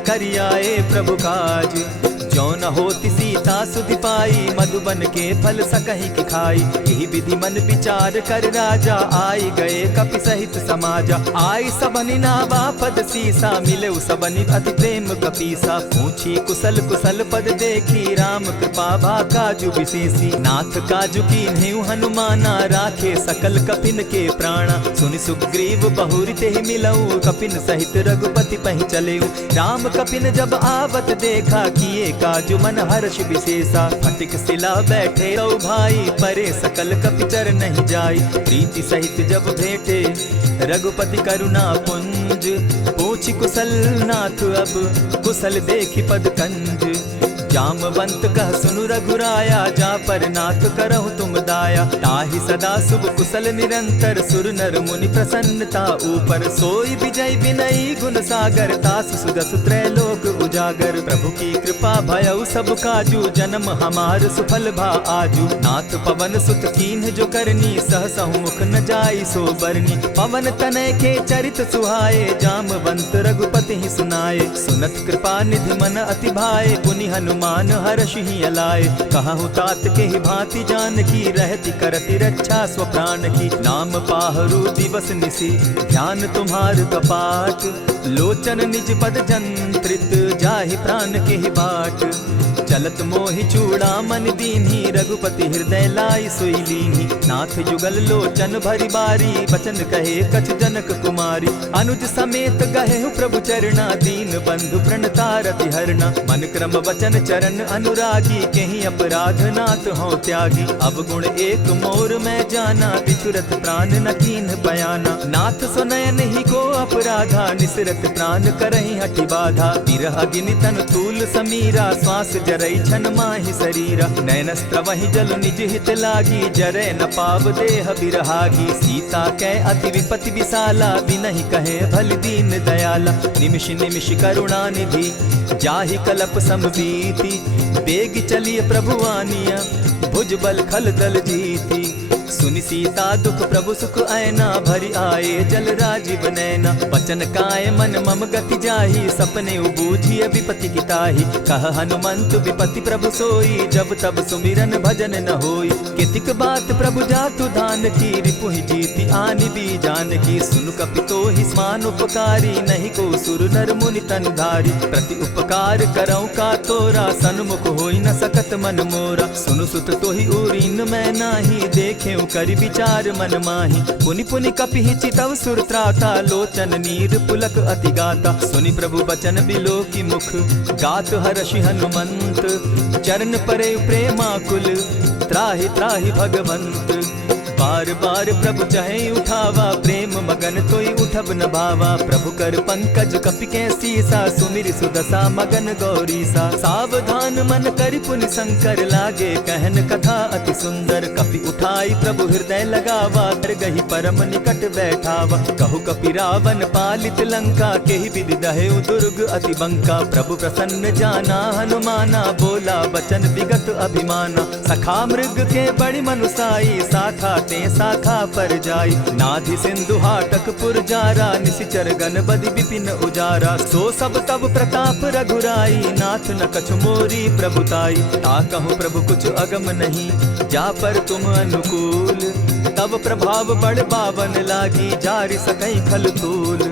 करियाए प्रभु काज। जो न होति सीता सुधि पाई, मधुबन के फल सकहि की खाई। यही विधि मन विचार कर राजा, आई गए कपि सहित समाजा। आई सबनि नावा पद सीसा, मिले सबनि अति प्रेम कपीसा। पूछी कुशल कुशल पद देखी, राम कृपा भा काजु विशेषी। नाथ काजु कीन्हेउ हनुमाना, राखे सकल कपिन के प्राणा। सुनि सुग्रीव बहुरि तेहि मिलऊ, कपिन सहित रघुपति पहि चलेऊ। राम कपिन जब आवत देखा, किए काजु मन हर्ष विशेषा। फटिक सिला बैठे तो भाई, परे सकल कपिचर नहीं जाई। प्रीति सहित जब भेंटे, रघुपति करुणा पुंज। पूछि कुशल नाथ अब, कुशल देखि पद कंज। जामवंत कह सुनु रघुराया, जा पर नाथ करहु तुम दाया। ताहि सदा शुभ कुशल निरंतर, सुर नर मुनि प्रसन्नता ऊपर। सोई विजय विनयी गुण सागर, तास सुदसु त्रैलोक उजागर। प्रभु की कृपा भयउ सब काजू, जन्म हमार सुफल भा आजू। नाथ पवन सुत कीन्ह जो करनी, सहसहु मुख न जाई सो बरनी। पवन तनय के चरित सुहाए, जामवंत रघुपति ही सुनाए। सुनत कृपा निधि मन अति भाए, पुनि हनुमान हर्ष ही अलाए। कहूँ तात के ही भांति जान की, रहती करती रक्षा स्व प्राण की। नाम पाहरु दिवस निसी, ध्यान तुम्हार कपाट। लोचन निज पद जंत्रित, जाहि प्राण के ही बाट। चलत मोहि चूड़ा मन दीन्ही, रघुपति हृदय लाई सोई लीन्ही। नाथ जुगल लोचन भरी बारी, बचन कहे कछ जनक कुमारी। अनुज समेत गहे प्रभु चरणा, दीन बंधु प्रणतारति हरना। मन क्रम वचन चरण अनुरागी, कहीं अपराध नाथ हो त्यागी। अवगुण एक मोर में जाना, बिछुरत प्राण न कीन बयाना। नाथ सुनयन ही को अपराधा, निसरत प्राण करहि हठि बाधा। विरह अग्नि तन तूल समीरा, श्वास जरई छन माहि शरीरा। नयनस्त्र वही जल निज हित लागी, जरे न पाव देह बिरहागी। सीता कै अति विपति विशाला, बिनहि कहे भल दीन दयाला। निमिष निमिष करुणा निधि, जाहि कलप समबीति। बेग चलिए प्रभु आनिया, भुज बल खल दल जीती। सुनि सीता दुख प्रभु सुख ऐना, भरि आए जल राजीव नैना। बचन काय मन मम गति जाहि, सपने बूझिए विपति किताहि। कह हनुमंत विपति प्रभु सोई, जब तब सुमिरन भजन न होई। कितिक बात प्रभु जातु धान की, रिपुहि जीति आनि भी जान की। सुनु कपितो ही समान उपकारी, नहीं को सुर नर मुनि तन धारी। प्रति उपकार करौ का तोरा, सन्मुख होई न सकत मन मोरा। सुनु सुत तोहि उरीन मैं नाही, देखे करि विचार मन माही। पुनि पुनि कपिहि चितव सुर त्राता, लोचन नीर पुलक अति गाता। सुनि प्रभु बचन बिलो की मुख, गात हर्षि हनुमंत। चरण परे प्रेमाकुल, त्राहि त्राहि भगवंत। बार बार प्रभु चहे उठावा, प्रेम मगन तोई उठब न भावा। प्रभु कर पंकज कपि के सीसा, सुमिर सुदशा मगन गौरीसा। सावधान मन करि पुनि शंकर, लागे कहन कथा अति सुंदर। कपि उठाई प्रभु हृदय लगावा, कर गही परम निकट बैठावा। कहु कपि रावण पालित लंका, केहि विधि दहेउ दुर्ग अति बंका। प्रभु प्रसन्न जाना हनुमाना, बोला बचन विगत अभिमाना। सखा मृग के बड़ी मनुसाई, साखा ते शाखा पर जाई। नाधि सिंधु हाटक पुर जारा, निशिचर गण बदि विपिन उजारा। सो सब तब प्रताप रघुराई, नाथ न कछु मोरी प्रभुताई। ता कहूँ प्रभु कुछ अगम नहीं, जा पर तुम अनुकूल। तब प्रभाव बड़ बावन लागी, जारि सकई खल तूल।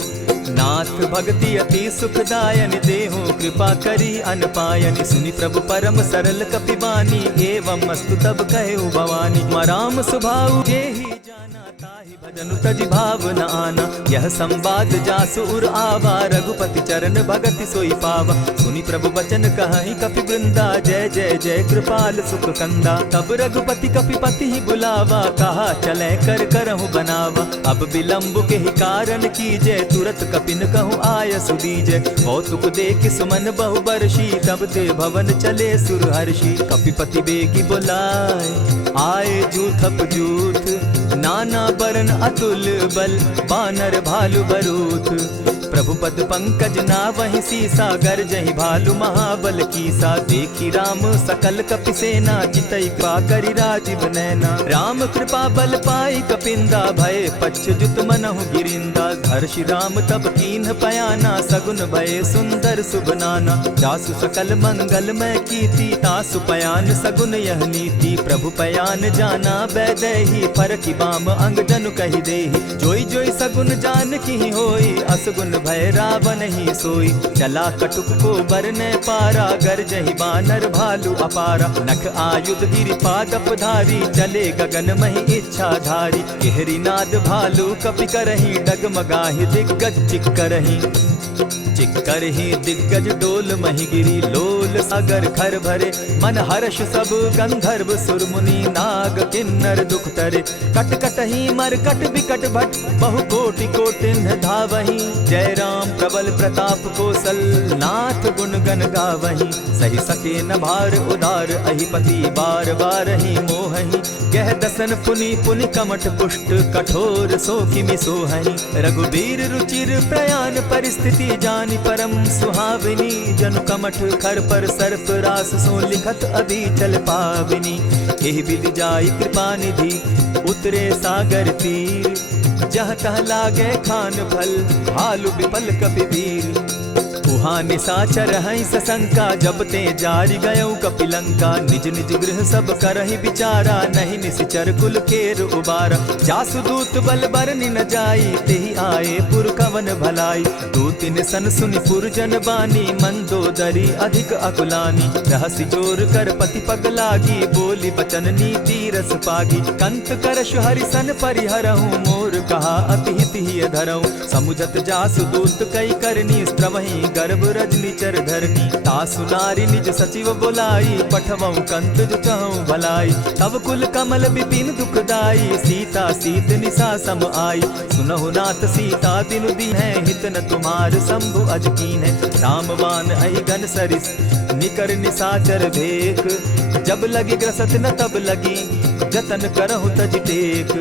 नाथ भक्ति अति सुखदायन, देहु कृपा करी अनपायन। सुनि प्रभु परम सरल कपिबानी, एवं मस्तु तब कहेउ भवानी। मराम सुभाउ जेहि जाना, ताहि भजनु तजि भाव न आना। यह संवाद जासु उर आवा, रघुपति चरण भगति सोई पावा। सुनि प्रभु बचन कहहि कपि वृंदा, जय जय जय कृपाल सुख कंदा। तब रघुपति कपिपति ही बुलावा, कहा चले कर करहु बनावा। अब विलंब के ही कारण कीजय, तुरत कपिन कहूँ आय सुदीजय। कौतुक देख सुमन बहु बरसी, तब ते भवन चले सुर हर्षि। कपिपति बेगी बुलाए, आए जूथप जूथ। नाना बरन अतुल बल, बानर भालु बरूथ। प्रभु पद पंकज नावहि सीसा, गरजहि भालु महाबल कीसा। देखी राम सकल कपि सेना, जितै कृपा करि राजीव नैना। राम कृपा बल पाई कपिंदा, भय पच्युत मनहु गिरिंदा। हर्षि राम तब कीन्ह पयाना, सगुन भय सुंदर शुभ नाना। जासु सकल मंगल मैं कीति, तासु पयान सगुन यह नीति। प्रभु पयान जाना बैदेही, फरकि बाम अंग जनु कहि देहि। जोई जोई सगुन जान की होई, असगुन भय रावण ही सोई। चला कटुक को बरने पारा, गरजहि बानर भालु अपारा। नख आयुध गिरि पादप धारी, चले गगन महि इच्छा धारी। केहरी नाद भालु कपि करहि, डगमगाहि दिग्गज चिक्करहि। चिक्करहि दिग्गज डोल महि गिरी, लोल सागर खर भरे। मन हर्ष सब गंधर्व सुर मुनि, नाग किन्नर दुख तरे। कट कटहि मरकट बिकट भट, बहु कोटि कोटिन्ह धावहि। जय राम प्रबल प्रताप कौशल, नाथ गुण गण गावहि। सही सके न भार उदार, अहिपति बार बार ही मोहहि। गह दसन पुनि पुनि कमठ पुष्ट, कठोर सो किमि सोहहि। रघुबीर रुचिर प्रयाण परिस्थिति, जानि परम सुहाविनी। जनु कमठ खर पर सर्प रास, सो लिखत अभी चल पाविनी। एहि विधि जाई कृपा निधि, उतरे सागर तीर। जह तह लागे खान फल, भालु विपल कपि वीर। उहाँ निसाचर हई सशंका, जब ते जारी गयऊ कपिलंका। निज निज गृह सब करहि विचारा, नहीं निसिचर कुल केर उबारा। जासु दूत बल बरनि न जाई, तेहि आए पुर कवन भलाई। दूतिन सन सुनि पुरजन बानी, मंदोदरी अधिक अकुलानी। रहसि जोर कर पति पग लागी, बोली बचन नीति रस पागी। कंत करश हरि सन परिहरहूँ, मोर कहा अति हित ही धरऊँ। समुझत जासु दूत कई करनी, स्त्रवहि गर्भ रजनी चर धरनी। तासु नारी निज सचिव बोलाई, पठवऊँ कंत जो चहूँ भलाई। तब कुल कमल विपिन दुखदाई, सीता सीत निसा सम आई। सुनहु नाथ सीता बिनु दीन है, हित न तुम्हार शंभु अज कीन है। रामवान अहिगन सरिस निकर निसाचर भेक, जब लगी ग्रसत न तब लगी, जतन करहु तज टेक।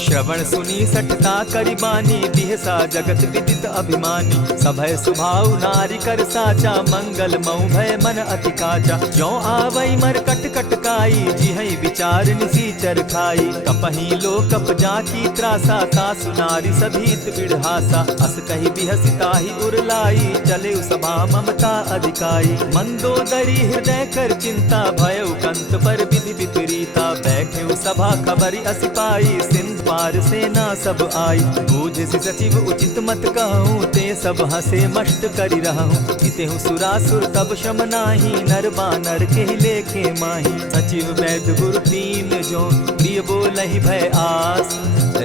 श्रवण सुनी सठता करिबानी, बिहसा जगत विदित अभिमानी। सभय सुभाव नारी कर साचा, मंगल मऊ भय मन अति काचा। जो आवई मर कट कट काई, जिहई विचार निसीचर खाई। कपही लो कप जाकी त्रासा, तासु नारी सभीत बिढ़ासा। अस कही बिहसिता ही उरलाई, चले सभा ममता अधिकाई। मंदोदरी हृदय कर चिंता, भयउ कंत पर विधि विपरीता। बैठे सभा खबरी असी पाई, सिंध पार सेना सब आई। बूझ सि सचिव उचित मत कहूँ, ते सब हंसे मष्ट करि रहूँ। हितेहु सुरासुर तब शम नाही, नर बानर के लेखे माही। सचिव वैद्य गुरु तीन जो, प्रिय बोलहि भय आस।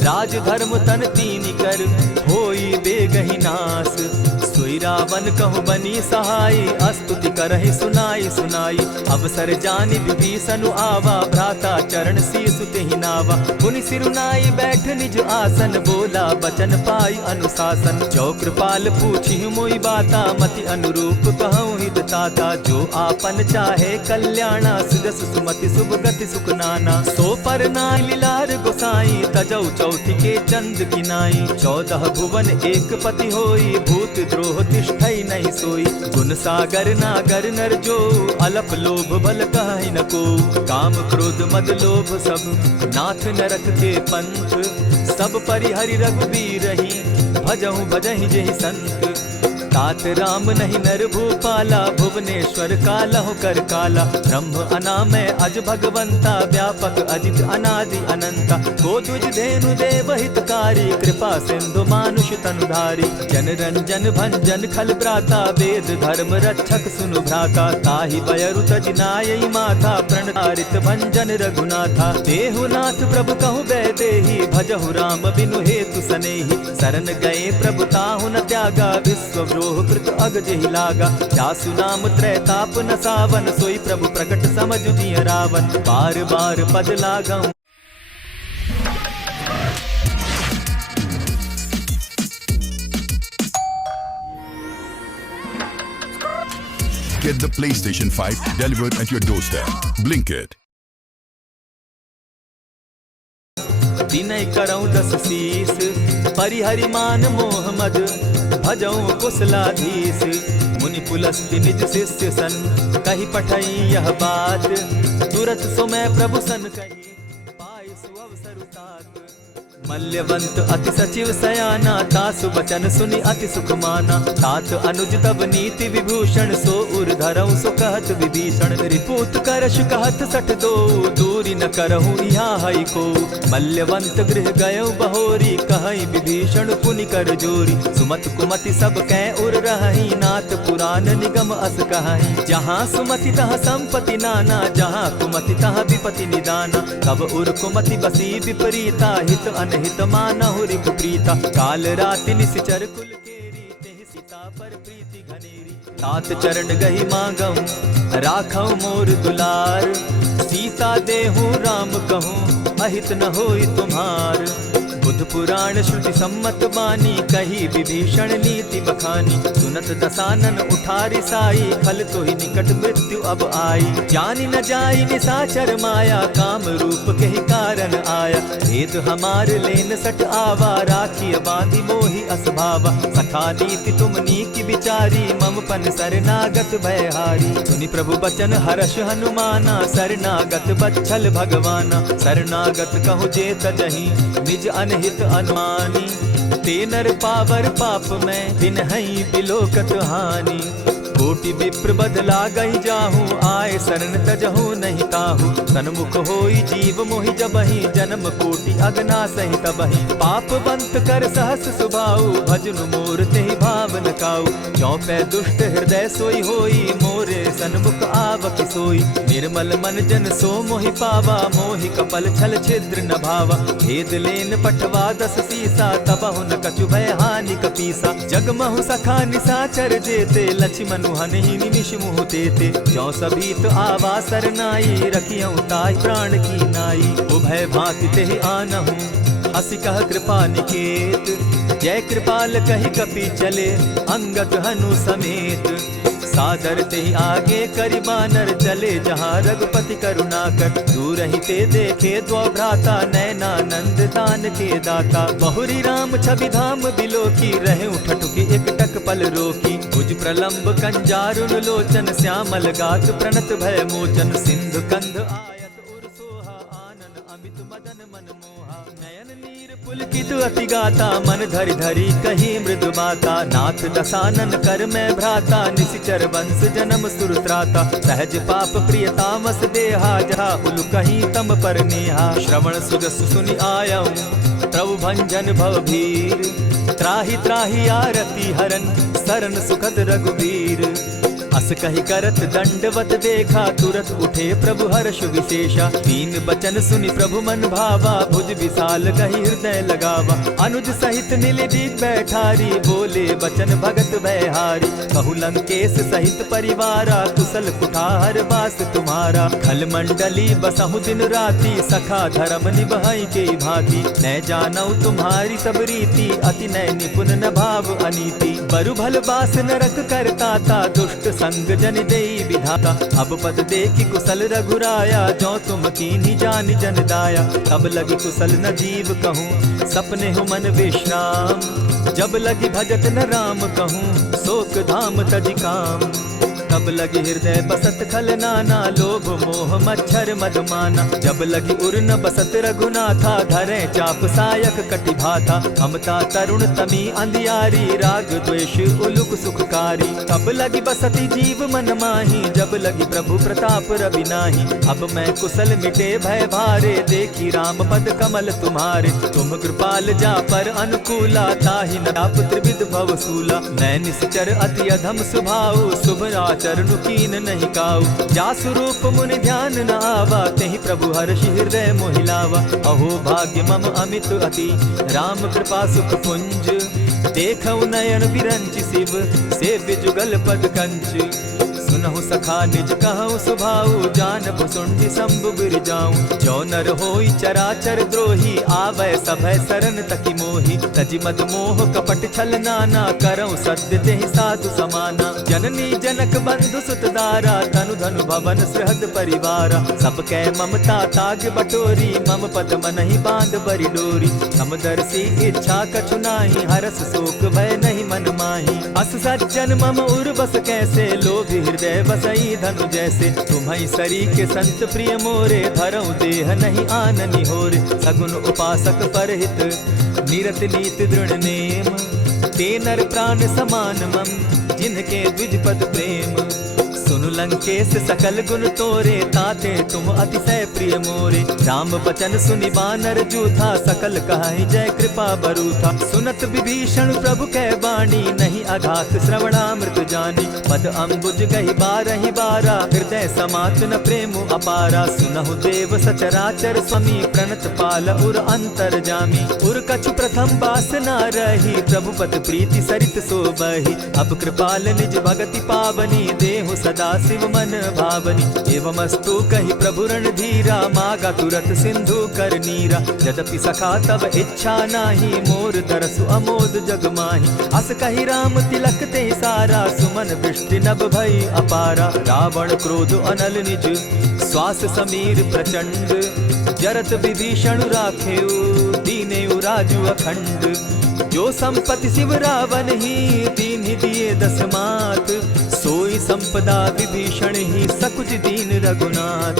राज धर्म तन तीन कर, होई बेगहि नास। सोई रावण कहु बनी सहाय, स्तुति करहि सुनाई सुनाई। अवसर जानि विभीषण आवा, भ्राता चरण शीसु तेहि नावा। पुनि सिरुनाई बैठ निज आसन, बोला बचन पाई अनुशासन। जो कृपाल पूछि मोई बाता, मति अनुरूप कहूँ हित ताता। जो आपन चाहे कल्याणा, सुजस सुमति शुभ गति सुख नाना। सो पर नाय लीलार गोसाई, तजौ चौथि के चंद किनाई। 14 भुवन एक पति होई, भूत द्रोह तिष्ठई नहीं सोई। गुण सागर नागर नर जो, अलप लोभ बल कहि न को। काम क्रोध मद लोभ सब, नाथ नरक के पंथ। सब परिहरि रघुबीरहि, भजहु भजहि जेहि संत। तात राम नहीं नर भूपाला, भुवनेश्वर कालहु कर काला। ब्रह्म अनामय अज भगवंता, व्यापक अजित अनादि अनंता। को तुझ धेनु देव हितकारी, कृपा सिंधु मानुष तनुधारी। जन रंजन भंजन खल भ्राता, वेद धर्म रक्षक सुनु भ्राता। ताहि बयरु तज नायई माथा, प्रणतारित भंजन रघुनाथा। देहुनाथ प्रभु कहु बैदेहि, भजहु राम बिनु हेतु सनेहि। शरण गए प्रभु ताहु न त्यागा, विश्व कृत अग जेहि लागा। जासु नाम त्रैताप न सावन, सोई प्रभु प्रकट समझ जिय रावण। बार बार पद लागऊं। Get the PlayStation 5 delivered at your doorstep. Blinkit. विनय करऊं 10 शीस, परिहरि मान मोह मद। भजऊं कुशलाधीश, मुनि पुलस्ति निज शिष्य सन। कही पठई यह बात, तुरत सो मैं प्रभु सन कही। पाई सुअवसर तात, मल्यवंत अति सचिव सयाना। तासु बचन सुनि अति सुख माना। तात अनुज तब नीति विभूषण, सो उर धरऊं सो कहत विभीषण। रिपुत करश कहत सठ दो, दूरी न करहूँ यहाँ हई को। मल्यवंत गृह गयो बहोरी, कहई विभीषण पुनि कर जोरी। सुमत कुमति सब कै उर रही, नाथ पुराण निगम अस कहई। जहाँ सुमति तहाँ संपत्ति नाना, जहाँ कुमति तहाँ विपति निदाना। तब उर कुमति बसी विपरीता, हित अनहित मानहु रिपु प्रीता। काल राति निसिचर कुल केरी, तेहि सीता पर प्रीति घनेरी। तात चरण गहि मांगऊं, राखऊं मोर दुलार। सीता देहूं राम कहूं, अहित न होई तुम्हार। बुध पुराण श्रुति सम्मत बानी, कही विभीषण नीति बखानी। सुनत दसानन उठारी साई, खल तो ही निकट मृत्यु अब आई। जानी न जाई निसाचर माया, काम रूप के ही कारण आया। भेद हमार लेन सट आवा, राखी बांधी मोहि असभावा। सखा नीति तुम नीति विचारी, मम पन शरणागत भयहारी। सुनि प्रभु बचन हर्ष हनुमाना, शरणागत बच्छल भगवाना। शरणागत कहु जे तजहि, निज अनहित अनुमानी। ते नर पावर पाप में दिन हई बिलोकत हानि। कोटि विप्र बदला गई जाहूँ, आए शरण तजहू नहीं ताहू। सन्मुख होई जीव मोहि जबहि, जन्म कोटि अगना सही तबहि। पाप बंत कर सहस सुभाऊ, भजनु मोर तेहि भावन काऊ। चौपै दुष्ट हृदय सोई होई, मोरे सन्मुख आवक सोई। निर्मल मन जन सो मोहि पावा, मोहि कपल छल छिद्र न भावा। भेद लेन पठवा 10 सीसा, तबहु न कछु भय हानि कपीसा। जगमहु सखा निसाचर जेते, लक्ष्मण हनहि निमिष मुह तेते। जो सभीत आवा सरनाई, रखियऊ ताई प्राण की नाई। उभय भांति तेहि आनहु, हसी कह कृपा निकेत। जय कृपाल कहि कपि चले, अंगद हनु समेत। सादर तेहि आगे करि बानर, चले जहाँ रघुपति करुणाकर। दूर ही ते देखे द्वौ भ्राता, नैनानंद दान के दाता। बहुरी राम छवि धाम बिलोकी, रहे ठठुकी एक टक पल रोकी। भुज प्रलंब कंजारुन लोचन, श्यामल गात प्रणत भय मोचन। सिंधु कंध आयत उर सोहा, आनन अमित मदन मन मोहा। नयन नीर पुलकित अति गाता, मन धरि धरि कही मृदु बाता। नाथ दसानन कर मैं भ्राता, निशिचर वंश जन्म सुर त्राता। सहज पाप प्रिय तामस देहा, जहा उलु कहीं तम पर नेहा। श्रवण सुजस सुनि आयऊं, प्रभु भंजन भव भीर। त्राहि त्राहि आरती हरन, सरन सुखद रघुबीर। अस कहि करत दंडवत देखा, तुरत उठे प्रभु हर्ष विशेषा। दीन बचन सुनि प्रभु मन भावा, भुज विशाल कहि हृदय लगावा। अनुज सहित नीलदीप बैठारी, बोले बचन भगत भयहारी। कहु लंकेश सहित परिवारा, कुशल कुठार वास तुम्हारा। खल मंडली बसहु दिन राति, सखा धर्म निभाई के भांति। न जानौ तुम्हारी सब रीति, अति नय निपुण न भाव अनीति। बरु भल बास नरक करताता, दुष्ट संग जन देई विधाता। अब पद देखी कुशल रघुराया, जो तुम कीन्ही जानि जन दाया। तब लगी कुशल न जीव कहूँ, सपने हो मन विश्राम। जब लगी भजत न राम कहूँ, शोक धाम तजि काम। तब लगी हृदय बसत खल नाना, लोभ मोह मच्छर मदमाना। जब लगी उर न बसत रघुनाथा, धरे चाप सायक कटि भाथा। ममता तरुण तमी अंधियारी, राग द्वेष उलुक सुखकारी। तब लगी बसती जीव मन माही, जब लगी प्रभु प्रताप रवि नाही। अब मैं कुशल मिटे भय भारे, देखी राम पद कमल तुम्हारे। तुम कृपाल जा पर अनुकूला, ताहि न आप त्रिविध भव सूला। मैं निश्चर अति अधम स्वभाव, शुभ चरणु कीन नहीं काऊ। जासु रूप मुनि ध्यान न आवा, तेहि प्रभु हर्षि हृदय मोहिलावा। अहो भाग्य मम अमित अति, राम कृपा सुख पुंज। देखऊ नयन विरंच शिव, सेव्य जुगल पद कंच। सुनहु सखा निज कहूँ सुभाऊ, जान भुसुंडी शंभु गिर जाऊं। जो नर होई चराचर द्रोही, आवे सभय सरन तकी मोही। तजि मद मोह कपट छल नाना, करऊँ सत्य तेहि साधु समाना। जननी जनक बंधु सुत दारा, तनु धनु भवन सृहद परिवारा। सब कै ममता ताग बटोरी, मम पद मनहि बांध बरि डोरी। समदर्शी इच्छा कछु नाही, हरस शोक भय नहीं मन माही। अस सज्जन मम उर बस कैसे, लोभी हृदय बसई धनु जैसे। तुम्हि सरी के संत प्रिय मोरे, धरऊ देह नहीं आननि होरे। सगुन उपासक परहित, निरत नीत दृढ़ नेम। ते नर प्राण समान मम, जिनके द्विज पद प्रेम। सुनु लंकेश सकल गुण तोरे, ताते तुम अतिशय प्रिय मोरे। राम बचन सुनि बानर जूथा, सकल कहाहि जय कृपा बरूथा। सुनत विभीषण प्रभु कै बाणी, नहीं अघात श्रवणामृत जानी। पद अम्बुज गहि बारहि बारा, हृदय समात न प्रेम अपारा। सुनहु देव सचराचर स्वामी, प्रणत पाल उर अंतर जामी। उर कछु प्रथम बास न रही, प्रभु पद प्रीति सरित सोबहि। अब कृपाल निज भगति पावनी, देहु सदा शिव मन भावनी। एवमस्तु कहि प्रभु रणधीरा, मागा तुरत सिंधु कर नीरा। यद्यपि सखा तब इच्छा नाही, मोर तरसु अमोद जग माही। अस कहि राम तिलक ते सारा, सुमन वृष्टि नभ भई अपारा। रावण क्रोध अनल निज, श्वास समीर प्रचंड। जरत विभीषण राखेउ, दीनेउ राजु अखंड। जो संपत्ति शिव रावण ही, दीन्हि दिए 10 मात। सोई संपदा विभीषण ही, सकुच दीन रघुनाथ।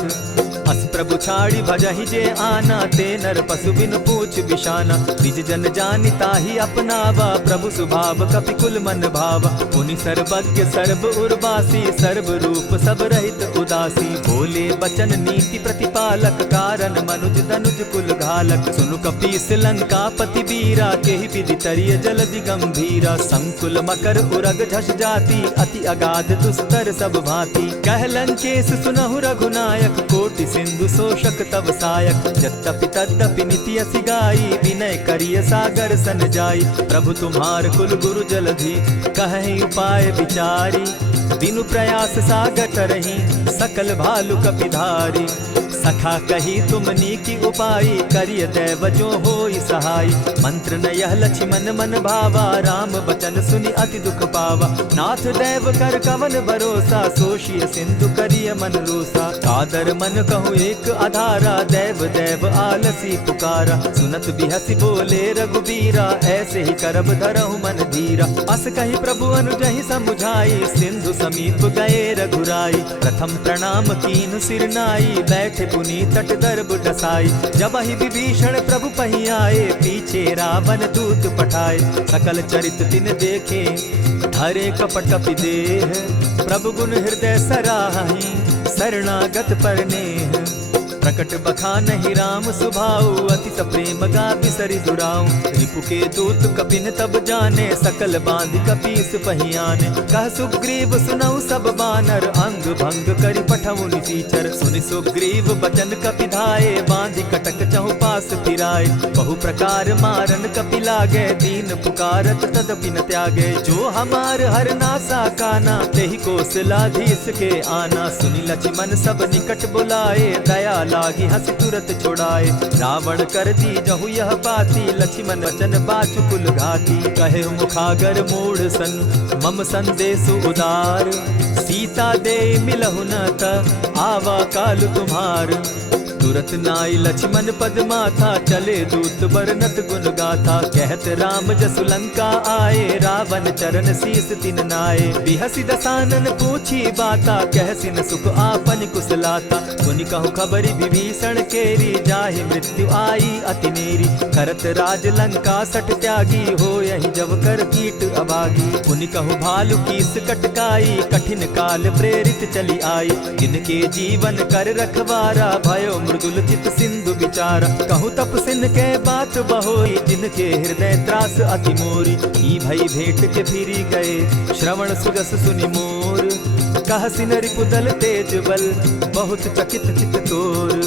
अस प्रभु छाड़ी भजहि जे आना, ते नर पशु बिन पूछ पूछ बिशाना। निज जन जानि ताहि अपनावा, प्रभु स्वभाव कपि कुल मन भावा। पुनि सर्वज्ञ सर्व उर्वासी, सर्व रूप सब रहित उदासी। बोले बचन नीति प्रतिपालक, कारण मनुज धनुज कुल घालक। सुनु कपीस लंकापति बीरा, केहि विधि तरिय जलधि गंभीरा। संकुल मकर उरग झष जाति, अति अगाध दुस्तर सब भांति। कह लंकेश सुनहु रघुनायक, कोटि सिंधु शोषक तब सायक। यद्यपि तद्यपि निति असि गाई, विनय करिय सागर सन जाई। प्रभु तुम्हार कुल गुरु जलधि, कहि उपाय विचारी। बिनु प्रयास सागर तरहि, सकल भालु कपिधारी। सखा कही तुमनी की उपाय, करिय दैव जो होई सहाय। मंत्र न यह लक्ष्मण मन भावा, राम बचन सुनि अति दुख पावा। नाथ दैव कर कवन भरोसा, सोशिय सिंधु करिय मन रोसा। कादर मन कहूँ एक आधारा, दैव दैव आलसी पुकारा। सुनत बिहसी बोले रघुबीरा, ऐसे ही करब धरहु मन धीरा। अस कही प्रभु अनुजहि समुझाई, सिंधु समीप गए रघुराई। प्रथम प्रणाम कीन सिर नाई, बैठे पुनि तट दर्ब डसाई। जब ही विभीषण प्रभु पही आए, पीछे रावण दूत पठाए। सकल चरित तिन देखे, धरे कपट कपि देह। प्रभु गुण हृदय सराहि, शरणागत पर नेह। प्रकट बखानहि राम सुभाऊ, अति सप्रेम गा बिसरि दुराऊ। रिपु के दूत कपिन तब जाने, सकल बांधि कपीस पहियाने। कह सुग्रीव सुनऊ सब बानर, अंग भंग करि पठऊ निसीचर। सुनि सुग्रीव बचन कपि धाये, बांधि कटक चहु पास फिराए। बहु प्रकार मारन कपि लागे, दीन पुकारत तदपि न त्यागे। जो हमार हर नासा काना, तेहि कौशलाधीश के आना। सुनि लक्ष्मण सब निकट बुलाए, दया लागी हंस तुरत छुड़ाए। रावण कर दी जहु यह बाती, लक्ष्मण वचन बाचुकुल घाती। कहे मुखागर मूढ़ सन, मम संदेश उदार। सीता दे मिलहु न त, आवा काल तुम्हार। तुरत नाई लक्ष्मण पद माथा, चले दूत बरनत गुण गाथा। कहत राम जसु लंका आए, रावण चरण शीस तिन नाए। बिहसि दसानन पूछी बाता, कहसि न सुख आपन कुशलाता। मुनि कहु खबरि विभीषण केरी, जाहि मृत्यु आई अति नेरी। करत राज लंका सठ त्यागी, हो यही जब कर कीट अभागी। मुनि कहु भालु कीस कटकाई, कठिन काल प्रेरित चली आई। जिनके जीवन कर रखवारा, भयो मृदुल चित सिंधु विचारा। कहु तपसिन के बात बहोई, जिनके हृदय त्रास अति मोरी। ई भई भेंट के फिरी गए, श्रवण सुजस सुनि मोर। कहसि न रिपुदल तेज बल, बहुत चकित चित तोर।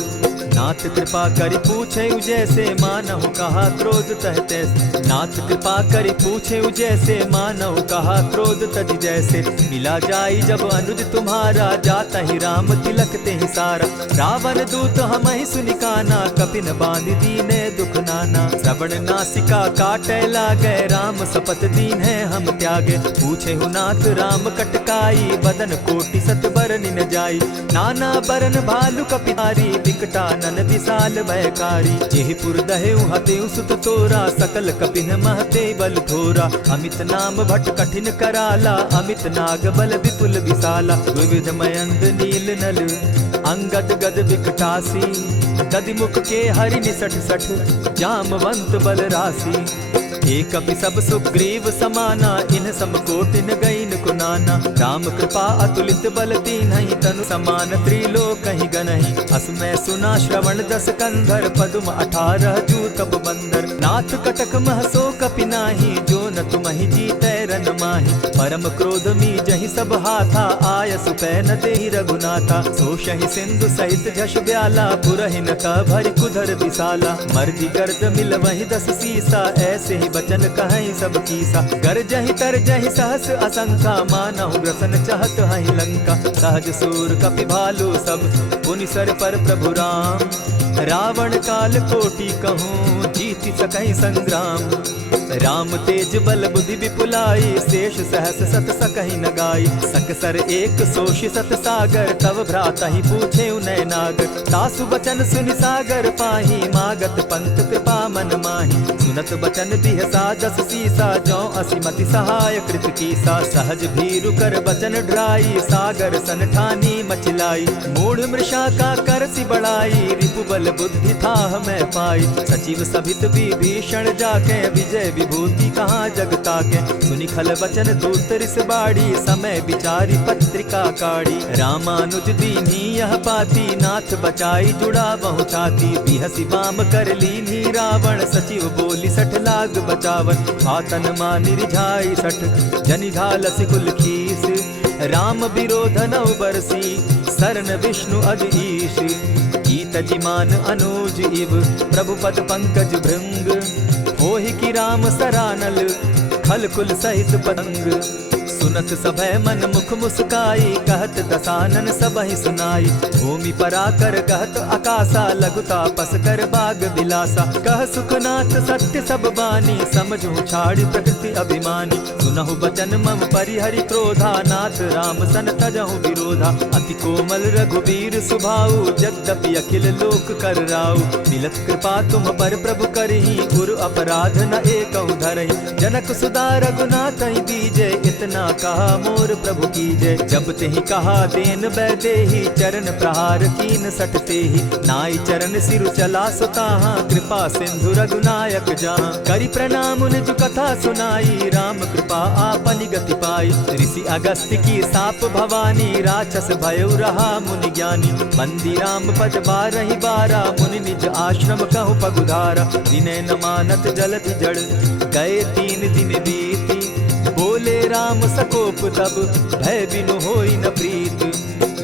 नाथ कृपा करि पूछे जैसे, मानहु कहा क्रोध तह तैसे। नाथ कृपा करि पूछे जैसे, मानहु कहा क्रोध तज जैसे। मिला जाई जब अनुज तुम्हारा, जाता ही राम तिलक ते ही सारा। रावण दूत हम ही सुनिकाना, कपिन बांध दीने दुख नाना। श्रवण नासिका काटे लागे, राम सपत दीन है हम त्यागे। पूछे हु नाथ राम कटकाई, बदन कोटि सत बरन न जाई। नाना बरन भालु कपिधारी, विकटानन विशाल भयकारी। जेहिपुर दहेउ हतेउ सुत तोरा, सकल कपिन महते बल थोरा। अमित नाम भट कठिन कराला, अमित नाग बल विपुल विशाला। द्विविध मयंद नील नल, अंगद गद विकटासी। दधिमुख के हरि निसठ सठ, जामवंत बल राशि। एक कपि सब सुग्रीव समाना, इन सम कोटिन गईन कुनाना। राम कृपा अतुलित बल तीन्हि, तनु समान त्रिलोक ही गनहि। अस मैं सुना श्रवण दस कंधर, पदुम 18 जूतब बंदर। नाथ कटक महसो कपि नाही, जो न तुमहि जीतै रन माहि। परम क्रोध मी जहि सब हाथा, आय सुपै न देहि रघुनाथा। सोषहि सिंधु सहित झष ब्याला, पुरहि न भरि कुधर विशाला। मर्दि गर्द मिल वहि 10 सीसा, ऐसे ही बचन कहीं सब कीसा। कर जहि तर जहि सहस असंखा, मानहु ग्रसन चाहत हहि लंका। सहज सूर कपि भालु सब, पुनि सर पर प्रभु राम। रावण काल कोटि कहूँ, जीति सकहि संग्राम। राम तेज बल बुद्धि विपुलाई, शेष सहस सत सकहि न गाई। सकसर एक सोष सत सागर, तव भ्राता ही पूछे उनय नागर। तासु बचन सुनि सागर पाही, मागत पंत कृपा मन माही। सुनत बचन बिहसा जस सीसा, जौ असिमति सहाय कृत कीसा। सहज भीरु कर बचन ढराई, सागर सन ठानी मचिलाई। मूढ़ मृषा का करसि बढ़ाई, रिपु बल बुद्धि थाह मैं पाई। सचिव सभित विभीषण जाके, विजय विभूति कहाँ जगता के। सुनि खल बचन दूत रिस बाड़ी, समय विचारी पत्रिका काढ़ी। रामानुज दीन्ही यह पाती, नाथ बचाई जुड़ा बहु छाती। बिहसी बाम कर लीन्ही रावण, सचिव बोली सठ लाग बचावन। आतन मानि रिझाई सठ, जनि ढालसि कुल खीस। राम विरोध नौ बरसी, सरन विष्णु अज ईश। ईत जिमान अनुज इव, प्रभु पद पंकज भृंग। होहि कि राम सरानल, खल कुल सहित पतंग। सुनत सभय मन मुख मुस्काई, कहत दसानन सबहि सुनाई। भूमि पराकर कहत आकाशा, लघुता पस कर बाग बिलासा। कह सुखनाथ सत्य सब बानी, समझू छाड़ प्रकृति अभिमानी। सुनहु बचन मम परिहरि क्रोधा, नाथ राम सन तजहु विरोधा। अति कोमल रघुबीर सुभाऊ, जगदपि अखिल लोक कर राऊ। मिलत कृपा तुम पर प्रभु करही, गुरु अपराध न एकहु धरहि। जनक सुदा रघुनाथ ही दीजे, इतना कहा मोर प्रभु की जय। जब तेहि कहा देन बैदेही, चरण प्रहार कीन सटते ही। नाई चरण सिरु चला सुताहा, कृपा सिंधु रघुनायक जहाँ। करि प्रणाम निज कथा सुनाई, राम कृपा आपनि गति पाई। ऋषि अगस्त की साप भवानी, राक्षस भयउ रहा मुनि ज्ञानी। बंदी राम पद बारहि बारा, मुनि निज आश्रम कहु पगुधारा। विनय न मानत जलधि जड़, गए 3 दिन बीती। बोले राम सकोप तब, भय बिनु होई न प्रीत।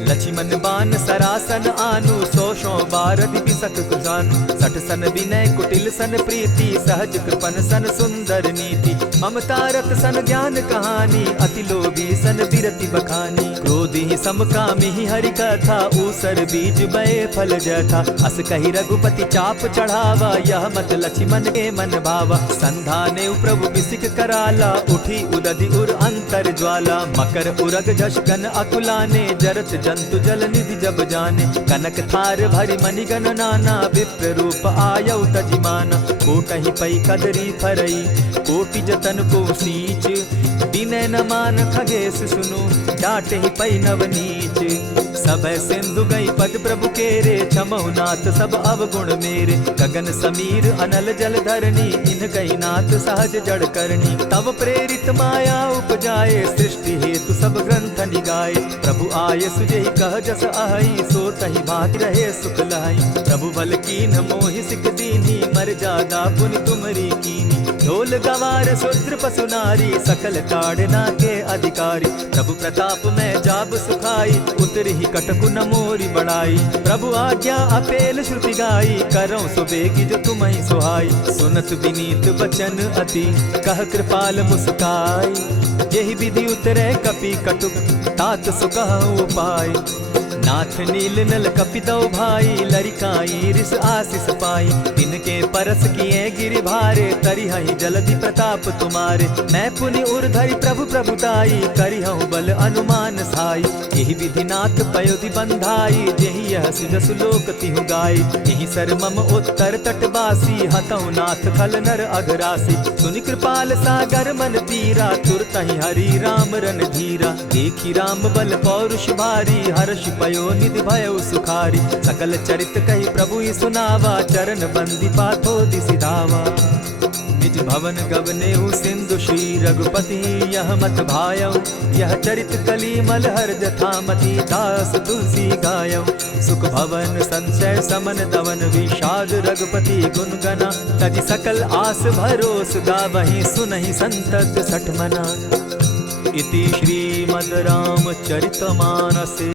लक्ष्मण बान सरासन आनु, 100 बारदि बिसक कुजानु। 60 सन विनय कुटिल सन प्रीति, सहज कृपन सन सुंदर नीति। ममता रत सन ज्ञान कहानी, अति लोभी सन बिरति बखानी। क्रोधि समकामी हरि कथा, ऊसर बीज बये फल जथा। अस कहि रघुपति चाप चढ़ावा, यह मत लक्ष्मण के मन भावा। संधाने प्रभु बिसिक कराला, उठी उदधि उर अंतर ज्वाला। मकर उरग जश गन अकुलाने, जरत जंतु जल निधि जब जाने। कनक थार भरि मणिगण नाना, विप्र रूप आयौ तजिमाना। कोटहि पै कदरी फरई, कोटि जतन को सींच। विनय न मान खगेश सुनु, डांटहि पै नव नीच। सभय सिंधु गई पद प्रभु केरे, छमहु नाथ सब अवगुण मेरे। गगन समीर अनल जल धरनी, इन गई नाथ सहज जड़ करनी। तब प्रेरित माया उपजाए, सृष्टि हेतु सब ग्रंथ निगाए। प्रभु आये सुजेहि कह जस अहई, सो तहि भांति रहे सुख लहई। प्रभु बल कीन्ह मोहि सिख दीन्ही, मर्यादा पुनि तुमरी कीन्ही। ढोल गवार शूद्र पशु नारी, सकल ताड़ना के अधिकारी। प्रभु प्रताप में जाब सुखाई, उतरहि कटकु न मोरी बड़ाई। प्रभु आज्ञा अपेल श्रुति गाई, करऊं सो बेगी जो तुम्हि सुहाई। सुनत विनीत बचन अति, कह कृपाल मुस्काई। जेहि विधि उतरे कपि कटुक, तात सो कहउँ उपाय। नाथ नील नल कपि दौ भाई, लरिकाई रिस आशीष पाई। तिनके परस किए गिरि भारे, तरिहहि जलधि प्रताप तुम्हारे। मैं पुनि उर धरि प्रभु प्रभुताई, करिहउँ बल अनुमान साई। यही विधि नाथ पयोधि बंधाई, जेहि यह सुजसु लोक तिहु गाई। यही सर मम उत्तर तटवासी, हतउ नाथ खल नर अघरासी। सुनि कृपाल सागर मन पीरा, तुरतहि हरि राम रन धीरा। देखी राम बल पौरुष भारी, हर्ष पयो निधि भयउ सुखारी। सकल चरित कहि प्रभु सुनावा, चरण बंदी पाथो दिसि धावा। निज भवन गवनेउ सिंधु श्री रघुपति, यह मत भायउ। यह चरित कली मलहर जथामति, दास तुलसी गायउ। सुख भवन संशय समन दवन, विषाद रघुपति गुण गना। तजि सकल आस भरोस, गावहि सुनहि संतत सठ मना। इति श्रीमद् रामचरितमानसे